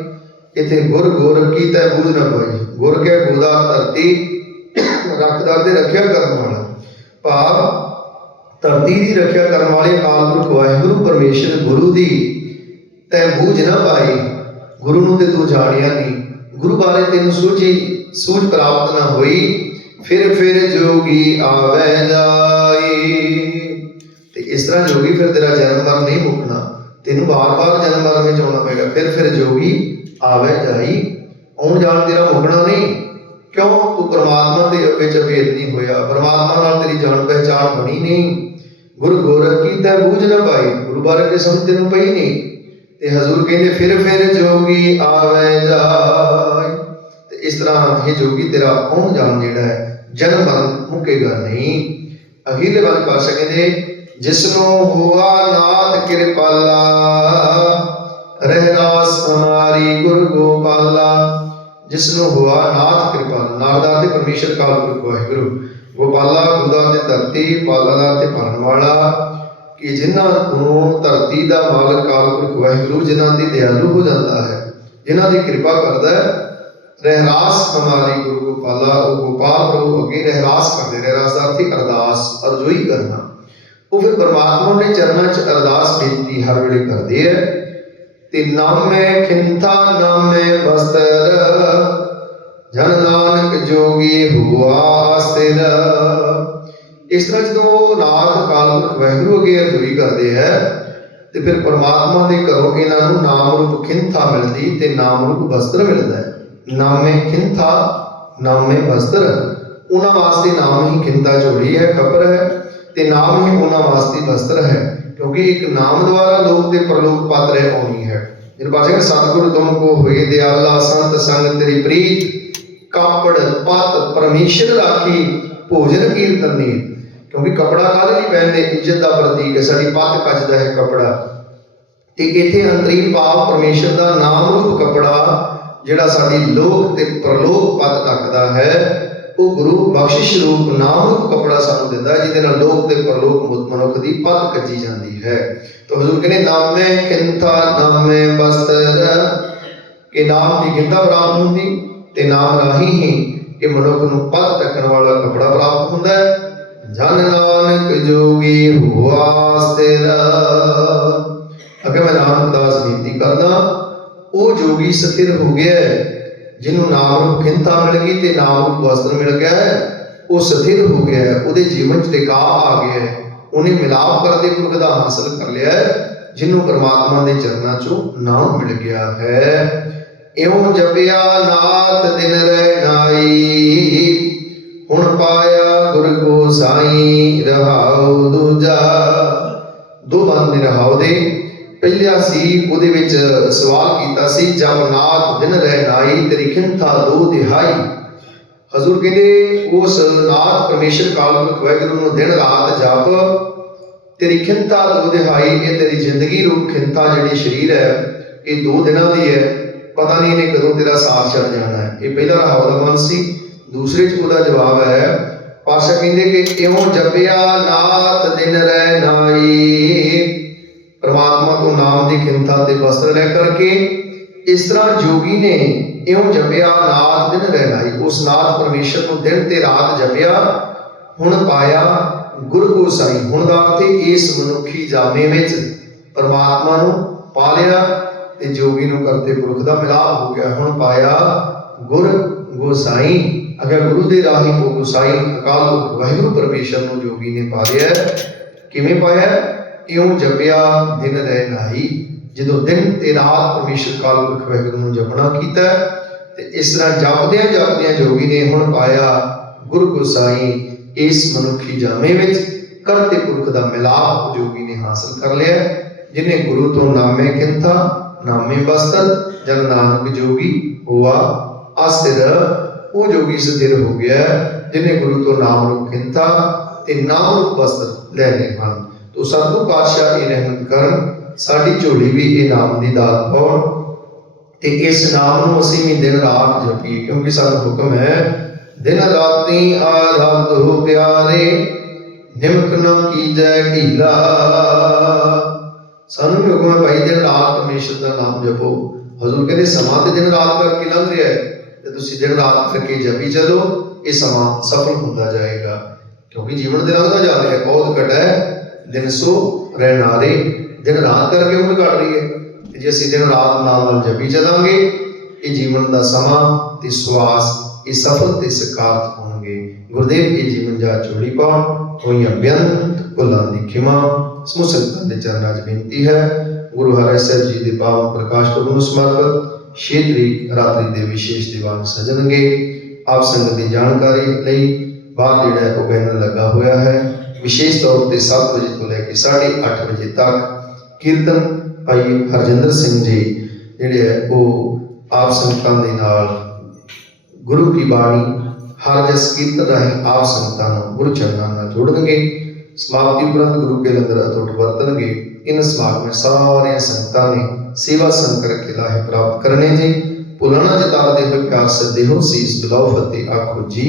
ਇਥੇ ਗੁਰ ਗੋਰਖ ਕੀਤੈ ਪੂਜਨ ਬਾਈ ਗੁਰ ਕੇ ਗੁਦਾ ਧਰਤੀ ਰੱਖਦਾਰ ਦੇ ਰੱਖਿਆ ਕਰਨ ਵਾਲਾ। ਭਾਵ ਧਰਤੀ ਦੀ ਰੱਖਿਆ ਕਰਨ ਵਾਲੇ ਅਕਾਲ ਪੁਰਖ ਵਾਹਿਗੁਰੂ ਪਰਮੇਸ਼ਰ ਗੁਰੂ ਦੀ ਤੈ ਬੂਝ ਨਾ ਪਾਈ। ਗੁਰੂ ਨੂੰ ਤੇ ਤੂੰ ਜਾਣਿਆ ਨਹੀਂ। ਗੁਰੂ ਬਾਰੇ ਤੈਨੂੰ ਸੋਚੀ ਸੂਝ ਪ੍ਰਾਪਤ ਨਾ ਹੋਈ, ਫਿਰ ਫਿਰ ਜੋਗੀ ਆਵੇ ਜਾਈ ਤੇ ਇਸ ਤਰ੍ਹਾਂ ਜੋਗੀ ਫਿਰ ਤੇਰਾ ਜਨਮ ਮਰਨ ਨਹੀਂ ਮੁੱਕਣਾ ਤੈਨੂੰ ਬਾਰ-ਬਾਰ ਜਨਮ ਮਰਨ ਵਿੱਚ ਆਉਣਾ ਪਏਗਾ, ਫਿਰ ਫਿਰ ਜੋਗੀ ਆਵੇ ਜਾਈ। ਆਉਣ ਜਾਣ ਤੇਰਾ ਮੁੱਕਣਾ ਨਹੀਂ, ਕਿਉਂ? ਤੂੰ ਪਰਮਾਤਮਾ ਦੇ ਵਿੱਚ ਅਭੇਦ ਨਹੀਂ ਹੋਇਆ, ਪ੍ਰਮਾਤਮਾ ਨਾਲ ਤੇਰੀ ਜਾਣ ਪਹਿਚਾਣ ਬਣੀ ਨਹੀਂ। ਗੁਰੂ ਗੋਰਖ ਕੀ ਤੈ ਬੂਝ ਨਾ ਪਾਈ ਗੁਰੂ ਬਾਰੇ ਤੇ ਸਮਝ ਤੈਨੂੰ ਪਈ ਨਹੀਂ। ਤੇ ਹਜ਼ੂਰ ਕਹਿੰਦੇ, ਫਿਰ ਫਿਰ ਜੋਗੀ ਆਵੇ ਜਾਏ। ਤੇ ਇਸ ਤਰ੍ਹਾਂ ਇਹ ਜੋਗੀ ਤੇਰਾ ਆਉਣ ਜਾਣ ਜਿਹੜਾ ਹੈ, ਜਨਮ ਮਰਨ ਮੁੱਕੇਗਾ ਨਹੀਂ। ਅਖੀਰਲੇ ਵਾਲੇ ਪਾਸ਼ਾ ਕਹਿੰਦੇ, ਜਿਸਨੂੰ ਹੋਆ ਨਾਥ ਕਿਰਪਾਲਾ ਰਹਿ ਹਮਾਰੀ ਗੁਰ ਗੋਪਾਲਾ। ਜਿਸਨੂੰ ਹੋਆ ਨਾਥ ਕਿਰਪਾਲਾ ਨਾਥ ਤੇ ਪਰਮੇਸ਼ਰ ਕਾਲ ਗੁਰੂ ਵਾਹਿਗੁਰੂ, ਗੋਪਾਲਾ, ਖੁਦਾ ਤੇ ਧਰਤੀ, ਪਾਲਾ ਦਾ ਤੇ ਭਰਨ ਵਾਲਾ। ਕਿ ਜਿਨ੍ਹਾਂ ਨੂੰ ਧਰਤੀ ਦਾ ਮਾਲਕ ਕਾਲ ਪੁਰਖ ਵਾਹਿਗੁਰੂ, ਜਿਨ੍ਹਾਂ ਦੀ ਦਿਆਲੂ ਹੋ ਜਾਂਦਾ ਹੈ, ਜਿਨ੍ਹਾਂ ਦੀ ਕਿਰਪਾ ਕਰਦਾ ਹੈ ਰਹਿਰਾਸ ਹਮਾਰੀ ਗੁਰੂ ਗੋਪਾਲਾ ਉਹ ਗੋਪਾਲ ਪ੍ਰਭੂ ਅੱਗੇ ਰਹਿਰਾਸ ਕਰਦੇ ਰਹਿਰਾਸ ਦਾ ਅਰਥ ਅਰਦਾਸ ਅਰਜ਼ੋਈ ਕਰਨਾ। ਉਹ ਫਿਰ ਪਰਮਾਤਮਾ ਦੇ ਚਰਨਾਂ 'ਚ ਅਰਦਾਸ ਬੇਨਤੀ ਹਰ ਵੇਲੇ ਕਰਦੇ ਹੈ ਤੇ ਨਾਮੇ ਖਿੰਥਾ ਨਾਮੇ ਬਸਤਰ, ਜਨ ਨਾਨਕ ਜੋਗੀ ਹੁਆ ਸਥਿਰ ਇਸ ਤਰ੍ਹਾਂ ਜਦੋਂ ਨਾਥ ਕਾਲਮੁਖ ਵਾਹਿਗੁਰੂ ਅੱਗੇ ਅਰਜ਼ੋਈ ਕਰਦੇ ਹੈ ਤੇ ਫਿਰ ਪਰਮਾਤਮਾ ਦੇ ਘਰੋਂ ਇਹਨਾਂ ਨੂੰ ਨਾਮ ਰੂਪ ਖਿੰਥਾ ਮਿਲਦੀ ਤੇ ਨਾਮ ਰੂਪ ਵਸਤਰ ਮਿਲਦਾ ਹੈ। ਨਾਮੇ ਖਿੰਥਾ ਨਾਮੇ ਵਸਤਰ। ਉਹਨਾਂ ਵਾਸਤੇ ਨਾਮ ਹੀ ਖਿੰਦਾ ਝੋਲੀ ਹੈ ਖਬਰ ਹੈ ਤੇ ਨਾਮ ਹੀ ਉਹਨਾਂ ਵਾਸਤੇ ਵਸਤਰ ਹੈ, ਕਿਉਂਕਿ ਇੱਕ ਨਾਮ ਦੁਆਰਾ ਲੋਕ ਤੇ ਪਰਲੋਕ ਪਤ ਆਉਣੀ ਹੈ। ਜਿਨ ਸਤਿਗੁਰੂ ਤੁਮ ਕੋ ਹੋਏ ਦਿਆਲਾ, ਸੰਤ ਸੰਗ ਤੇਰੀ ਪ੍ਰੀਤ, ਕਾਪੜ, ਪਤ, ਪਰਮੇਸ਼ਰ ਰਾਖੀ, ਭੋਜਨ ਕੀਰਤਨ ਨੀ। ਕਿਉਂਕਿ ਕਪੜਾ ਕਾਹਦੇ ਲਈ ਪਹਿਨਦੇ? ਇੱਜ਼ਤ ਦਾ ਪ੍ਰਤੀਕ ਹੈ, ਸਾਡੀ ਪੱਤ ਕੱਜਦਾ ਹੈ ਕਪੜਾ। ਤੇ ਇੱਥੇ ਅੰਤਰੀ ਭਾਵ ਪਰਮੇਸ਼ਰ ਦਾ ਨਾਮ ਰੂਪ ਕਪੜਾ ਜਿਹੜਾ ਸਾਡੀ ਲੋਕ ਤੇ ਪ੍ਰਲੋਕ ਪਤ ਤੱਕਦਾ ਹੈ, ਉਹ ਗੁਰੂ ਬਖਸ਼ਿਸ਼ ਰੂਪ ਨਾਮ ਕਪੜਾ ਸਾਨੂੰ ਦਿੰਦਾ ਜਿਹਦੇ ਨਾਲ ਲੋਕ ਤੇ ਪ੍ਰਲੋਕ ਮਨੁੱਖ ਦੀ ਪਤ ਕੱਜੀ ਜਾਂਦੀ ਹੈ। ਤਾਂ ਹਜ਼ੂਰ ਕਹਿੰਦੇ, ਨਾਮੇ ਖਿੰਥਾ ਨਾਮੇ ਬਸਤਰ। ਕਿ ਨਾਮ ਦੀ ਗਿੰਦਾ ਪ੍ਰਾਪਤ ਹੁੰਦੀ, ਤੇ ਨਾਮ ਰਾਹੀਂ ਹੀ ਕਿ ਮਨੁੱਖ ਨੂੰ ਪਤ ਟੱਕਣ ਵਾਲਾ ਕਪੜਾ ਪ੍ਰਾਪਤ ਹੁੰਦਾ ਹੈ। ਜਨ ਨਾਨਕ ਜੋਗੀ ਹੁਆ ਸਥਿਰ। ਅਗੇ ਮੈਂ ਨਾਨਕ ਦਾਸ ਬੇਨਤੀ ਕਰਦਾ ਉਹ ਜੋਗੀ ਸਥਿਰ ਹੋ ਗਿਆ ਹੈ, ਜਿਹਨੂੰ ਨਾਮ ਰੂਪ ਖਿੰਤਾ ਮਿਲ ਗਈ ਤੇ ਨਾਮ ਰੂਪ ਵਸਤਰ ਮਿਲ ਗਿਆ ਹੈ, ਉਹ ਸਥਿਰ ਹੋ ਗਿਆ ਹੈ, ਉਹਦੇ ਜੀਵਨ 'ਚ ਟਿਕਾ ਆ ਗਿਆ ਹੈ। ਉਹਨੇ ਮਿਲਾਪ ਕਰਦੇ ਪੁਰਖ ਦਾ ਹਾਸਲ ਕਰ ਲਿਆ ਹੈ, ਜਿਹਨੂੰ ਪਰਮਾਤਮਾ ਦੇ ਚਰਨਾਂ 'ਚੋਂ ਨਾਮ ਮਿਲ ਗਿਆ ਹੈ। ਇਉਂ ਜਪਿਆ ਨਾਥ ਦਿਨ ਰਹਿ ਨਾਈ ਹੁਣ ਪਾਇਆ ਗੁਰ ਕੋ ਰਹਾਉ ਦੂਜਾ। ਦੋ ਬੰਦ ਰਹਾਉ ਦੇ ਪਹਿਲਿਆ ਸੀ, ਉਹਦੇ ਵਿੱਚ ਸਵਾਲ ਕੀਤਾ ਸੀ, ਜਬ ਨਾਥ ਦਿਨ ਰਹਿ ਤੇਰੀ ਖਿੰਥਾ ਦੋ ਦਿਹਾਈ। ਹਜ਼ੂਰ ਕਹਿੰਦੇ, ਉਸ ਨਾਥ ਪਰਮੇਸ਼ਰ ਕਾਲਪੁਰਖ ਵਾਹਿਗੁਰੂ ਨੂੰ ਦਿਨ ਰਾਤ ਜਪ, ਤੇਰੀ ਖਿੰਤਾ ਦੋ ਦਿਹਾਈ, ਇਹ ਤੇਰੀ ਜ਼ਿੰਦਗੀ ਰੂਪ ਖਿੰਤਾ ਜਿਹੜੀ ਸਰੀਰ ਹੈ, ਇਹ ਦੋ ਦਿਨਾਂ ਦੀ ਹੈ। ਪਤਾ ਨਹੀਂ ਇਹਨੇ ਕਦੋਂ ਤੇਰਾ ਸਾਥ ਛੱਡ ਜਾਣਾ ਹੈ। ਇਹ ਪਹਿਲਾ ਰਹਾਉ ਸੀ, ਦੂਸਰੇ ਚ ਉਹਦਾ ਜਵਾਬ ਹੈ ਪਾਸ਼ਾ ਕਹਿੰਦੇ ਕਿ ਇਉਂ ਜਪਿਆ, ਨਾਥ ਦਿਨ ਰਹਿ ਨਾਈ ਪ੍ਰਮਾਤਮਾ ਤੋਂ ਨਾਮ ਦੀ ਖਿੰਤਾ ਤੇ ਵਸਤਰ ਲੈ ਕਰਕੇ ਇਸ ਤਰ੍ਹਾਂ ਜੋਗੀ ਨੇ ਇਉਂ ਜਪਿਆ, ਨਾਥ ਦਿਨ ਰਹਿ ਉਸ ਨਾਥ ਪਰਮੇਸ਼ਰ ਨੂੰ ਦਿਨ ਤੇ ਰਾਤ ਜਪਿਆ, ਹੁਣ ਪਾਇਆ ਗੁਰ ਗੋਸਾਈ ਹੁਣ ਦਾ ਅਰਥ ਇਸ ਮਨੁੱਖੀ ਜਾਮੇ ਵਿੱਚ ਪਰਮਾਤਮਾ ਨੂੰ ਪਾ ਲਿਆ ਤੇ ਜੋਗੀ ਨੂੰ ਕਰਤੇ ਪੁਰਖ ਦਾ ਮਿਲਾਪ ਹੋ ਗਿਆ। ਹੁਣ ਪਾਇਆ ਗੁਰ ਗੋਸਾਈ ਅਗਰ ਗੁਰੂ ਦੇ ਰਾਹੀ ਉਹ ਗੋਸਾਈ ਅਕਾਲ ਪੁਰਖ ਵਾਹਿਗੁਰੂ ਪਰਮੇਸ਼ਰ ਨੂੰ ਜੋਗੀ ਨੇ ਪਾ ਲਿਆ। ਕਿਵੇਂ ਪਾਇਆ? ਇਉਂ ਜਪਿਆ ਦਿਨ ਰਹਿ ਨਾਈ ਜਦੋਂ ਦਿਨ ਤੇ ਰਾਤ ਪਰਮੇਸ਼ਰ ਕਾਲ ਪੁਰਖ ਵਾਹਿਗੁਰੂ ਨੂੰ ਜਪਣਾ ਕੀਤਾ, ਤੇ ਇਸ ਤਰ੍ਹਾਂ ਜਪਦਿਆਂ ਜਪਦਿਆਂ ਜੋਗੀ ਨੇ ਹੁਣ ਪਾਇਆ ਗੁਰ ਗੋਸਾਈ ਇਸ ਮਨੁੱਖੀ ਜਾਮੇ ਵਿੱਚ ਕਰਤੇ ਪੁਰਖ ਦਾ ਮਿਲਾਪ ਜੋਗੀ ਨੇ ਹਾਸਲ ਕਰ ਲਿਆ, ਜਿਨੇ ਗੁਰੂ ਤੋਂ ਨਾਮੇ ਕਿੰਥਾ, ਨਾਮੇ ਬਸਤਰ ਜਨ ਨਾਨਕ ਜੋਗੀ ਹੋਆ, ਅਸਥਿਰ, ਉਹ ਜੋਗੀ ਸਥਿਰ ਹੋ ਗਿਆ ਜਿਹਨੇ ਗੁਰੂ ਤੋਂ ਨਾਮ ਰੂਪ ਖਿੰਤਾ ਤੇ ਨਾਮ ਰੂਪ ਵਸਤਰ ਲੈਣੇ ਹਨ। ਤੋ ਸਤਿਗੁਰ ਪਾਤਸ਼ਾਹ ਇਹ ਰਹਿਮਤ ਕਰਨ ਸਾਡੀ ਝੋਲੀ ਵੀ ਇਹ ਨਾਮ ਦੀ ਦਾਤ ਪਾਉਣ ਤੇ ਇਸ ਨਾਮ ਨੂੰ ਅਸੀਂ ਵੀ ਦਿਨ ਰਾਤ ਜਪੀਏ, ਕਿਉਂਕਿ ਸਾਡਾ ਹੁਕਮ ਹੈ, ਦਿਨ ਰਾਤੀ ਆਰਾਧ ਹੋ ਪਿਆਰੇ, ਨਿਮਕ ਨਾ ਕੀਜੈ ਢੀਲਾ। ਸਾਨੂੰ ਵੀ ਹੁਕਮ ਹੈ ਭਾਈ, ਦਿਨ ਰਾਤ ਪਰਮੇਸ਼ਰ ਦਾ ਨਾਮ ਜਪੋ। ਹਜ਼ੂਰ ਕਹਿੰਦੇ, ਸਮਾਂ ਤੇ ਦਿਨ ਰਾਤ ਕਰਕੇ ਲੰਘ ਰਿਹਾ ਹੈ, ਤੇ ਤੁਸੀਂ ਦਿਨ ਰਾਤ ਕਰਕੇ ਜਪੀ ਚਲੋ, ਇਹ ਸਮਾਂ ਸਫਲ ਹੁੰਦਾ ਜਾਏਗਾ। ਕਿਉਂਕਿ ਜੀਵਨ ਦੇ ਲੰਘਦਾ ਜਾ ਰਿਹਾ, ਬਹੁਤ ਘਟਾ ਹੈ। ਦਿਨ ਸੋ ਰਹਿਣਾਰੇ ਦਿਨ ਰਾਤ ਕਰਕੇ ਉਮਰ ਘਟ ਰਹੀ ਹੈ। ਤੇ ਜੇ ਅਸੀਂ ਦਿਨ ਰਾਤ ਨਾਲ ਨਾਲ ਜਪੀ ਚੱਲਾਂਗੇ, ਇਹ ਜੀਵਨ ਦਾ ਸਮਾਂ ਤੇ ਸਵਾਸ, ਇਹ ਸਫਲ ਤੇ ਸਕਾਰਤ ਹੋਣਗੇ। ਗੁਰਦੇਵ, ਇਹ ਜੀਵਨ ਜਾ ਚੋੜੀ ਪਾਉਣ, ਹੋਈਆਂ ਬੇਅੰਤ ਕੁਲਾਂ ਦੀ ਖਿਮਾ ਸਮੂਹ ਸੰਗਤਾਂ ਦੇ ਚਰਨਾਂ 'ਚ ਬੇਨਤੀ ਹੈ। ਗੁਰੂ ਹਰਿ ਸਾਹਿਬ ਜੀ ਦੇ ਪਾਵਨ ਪ੍ਰਕਾਸ਼ ਪੁਰਬ ਨੂੰ ਸਮਰਪਿਤ, ਛੇ ਰਾਤਰੀ ਦੇ ਵਿਸ਼ੇਸ਼ ਦੀਵਾਨ ਸਜਣਗੇ। ਆਪ ਸੰਗਤ ਦੀ ਜਾਣਕਾਰੀ ਲਈ ਬਾਹਰ ਜਿਹੜਾ ਉਹ ਬੈਨਰ ਲੱਗਾ ਹੋਇਆ ਹੈ। ਵਿਸ਼ੇਸ਼ ਤੌਰ ਤੇ 7 ਵਜੇ ਤੋਂ ਲੈ ਕੇ 8:30 ਵਜੇ ਤੱਕ ਕੀਰਤਨ ਭਾਈ ਹਰਜਿੰਦਰ ਸਿੰਘ ਜੀ ਜਿਹੜੇ ਹੈ ਉਹ ਆਪ ਸੰਗਤਾਂ ਦੇ ਨਾਲ ਗੁਰੂ ਕੀ ਬਾਣੀ, ਹਰ ਜਸ ਕੀਰਤਨ ਰਾਹੀਂ ਆਪ ਸੰਗਤਾਂ ਨੂੰ ਗੁਰੂ ਚਰਨਾਂ ਨਾਲ ਜੋੜਨਗੇ, ਸਮਾਪਤੀ ਉਪਰੰਤ ਗੁਰੂ ਕੇ ਲੰਗਰ ਅਟੁੱਟ ਵਰਤਣਗੇ। ਇਨ ਸਮਾਗਮ ਵਿੱਚ ਸਾਰੀਆਂ ਸੰਗਤਾਂ ਨੇ ਸੇਵਾ ਸੰਕਰ ਕੇ ਲਾਹੇ ਪ੍ਰਾਪਤ ਕਰਨੇ ਜੀ। ਪੁਰਾਣਾ ਜਤਾਦੇ ਹੋਏ ਪਿਆਰ ਸਦੇ ਹੋ, ਸੀਸ ਬਲਾਉ ਫਤਿਹ ਆਖੋ ਜੀ।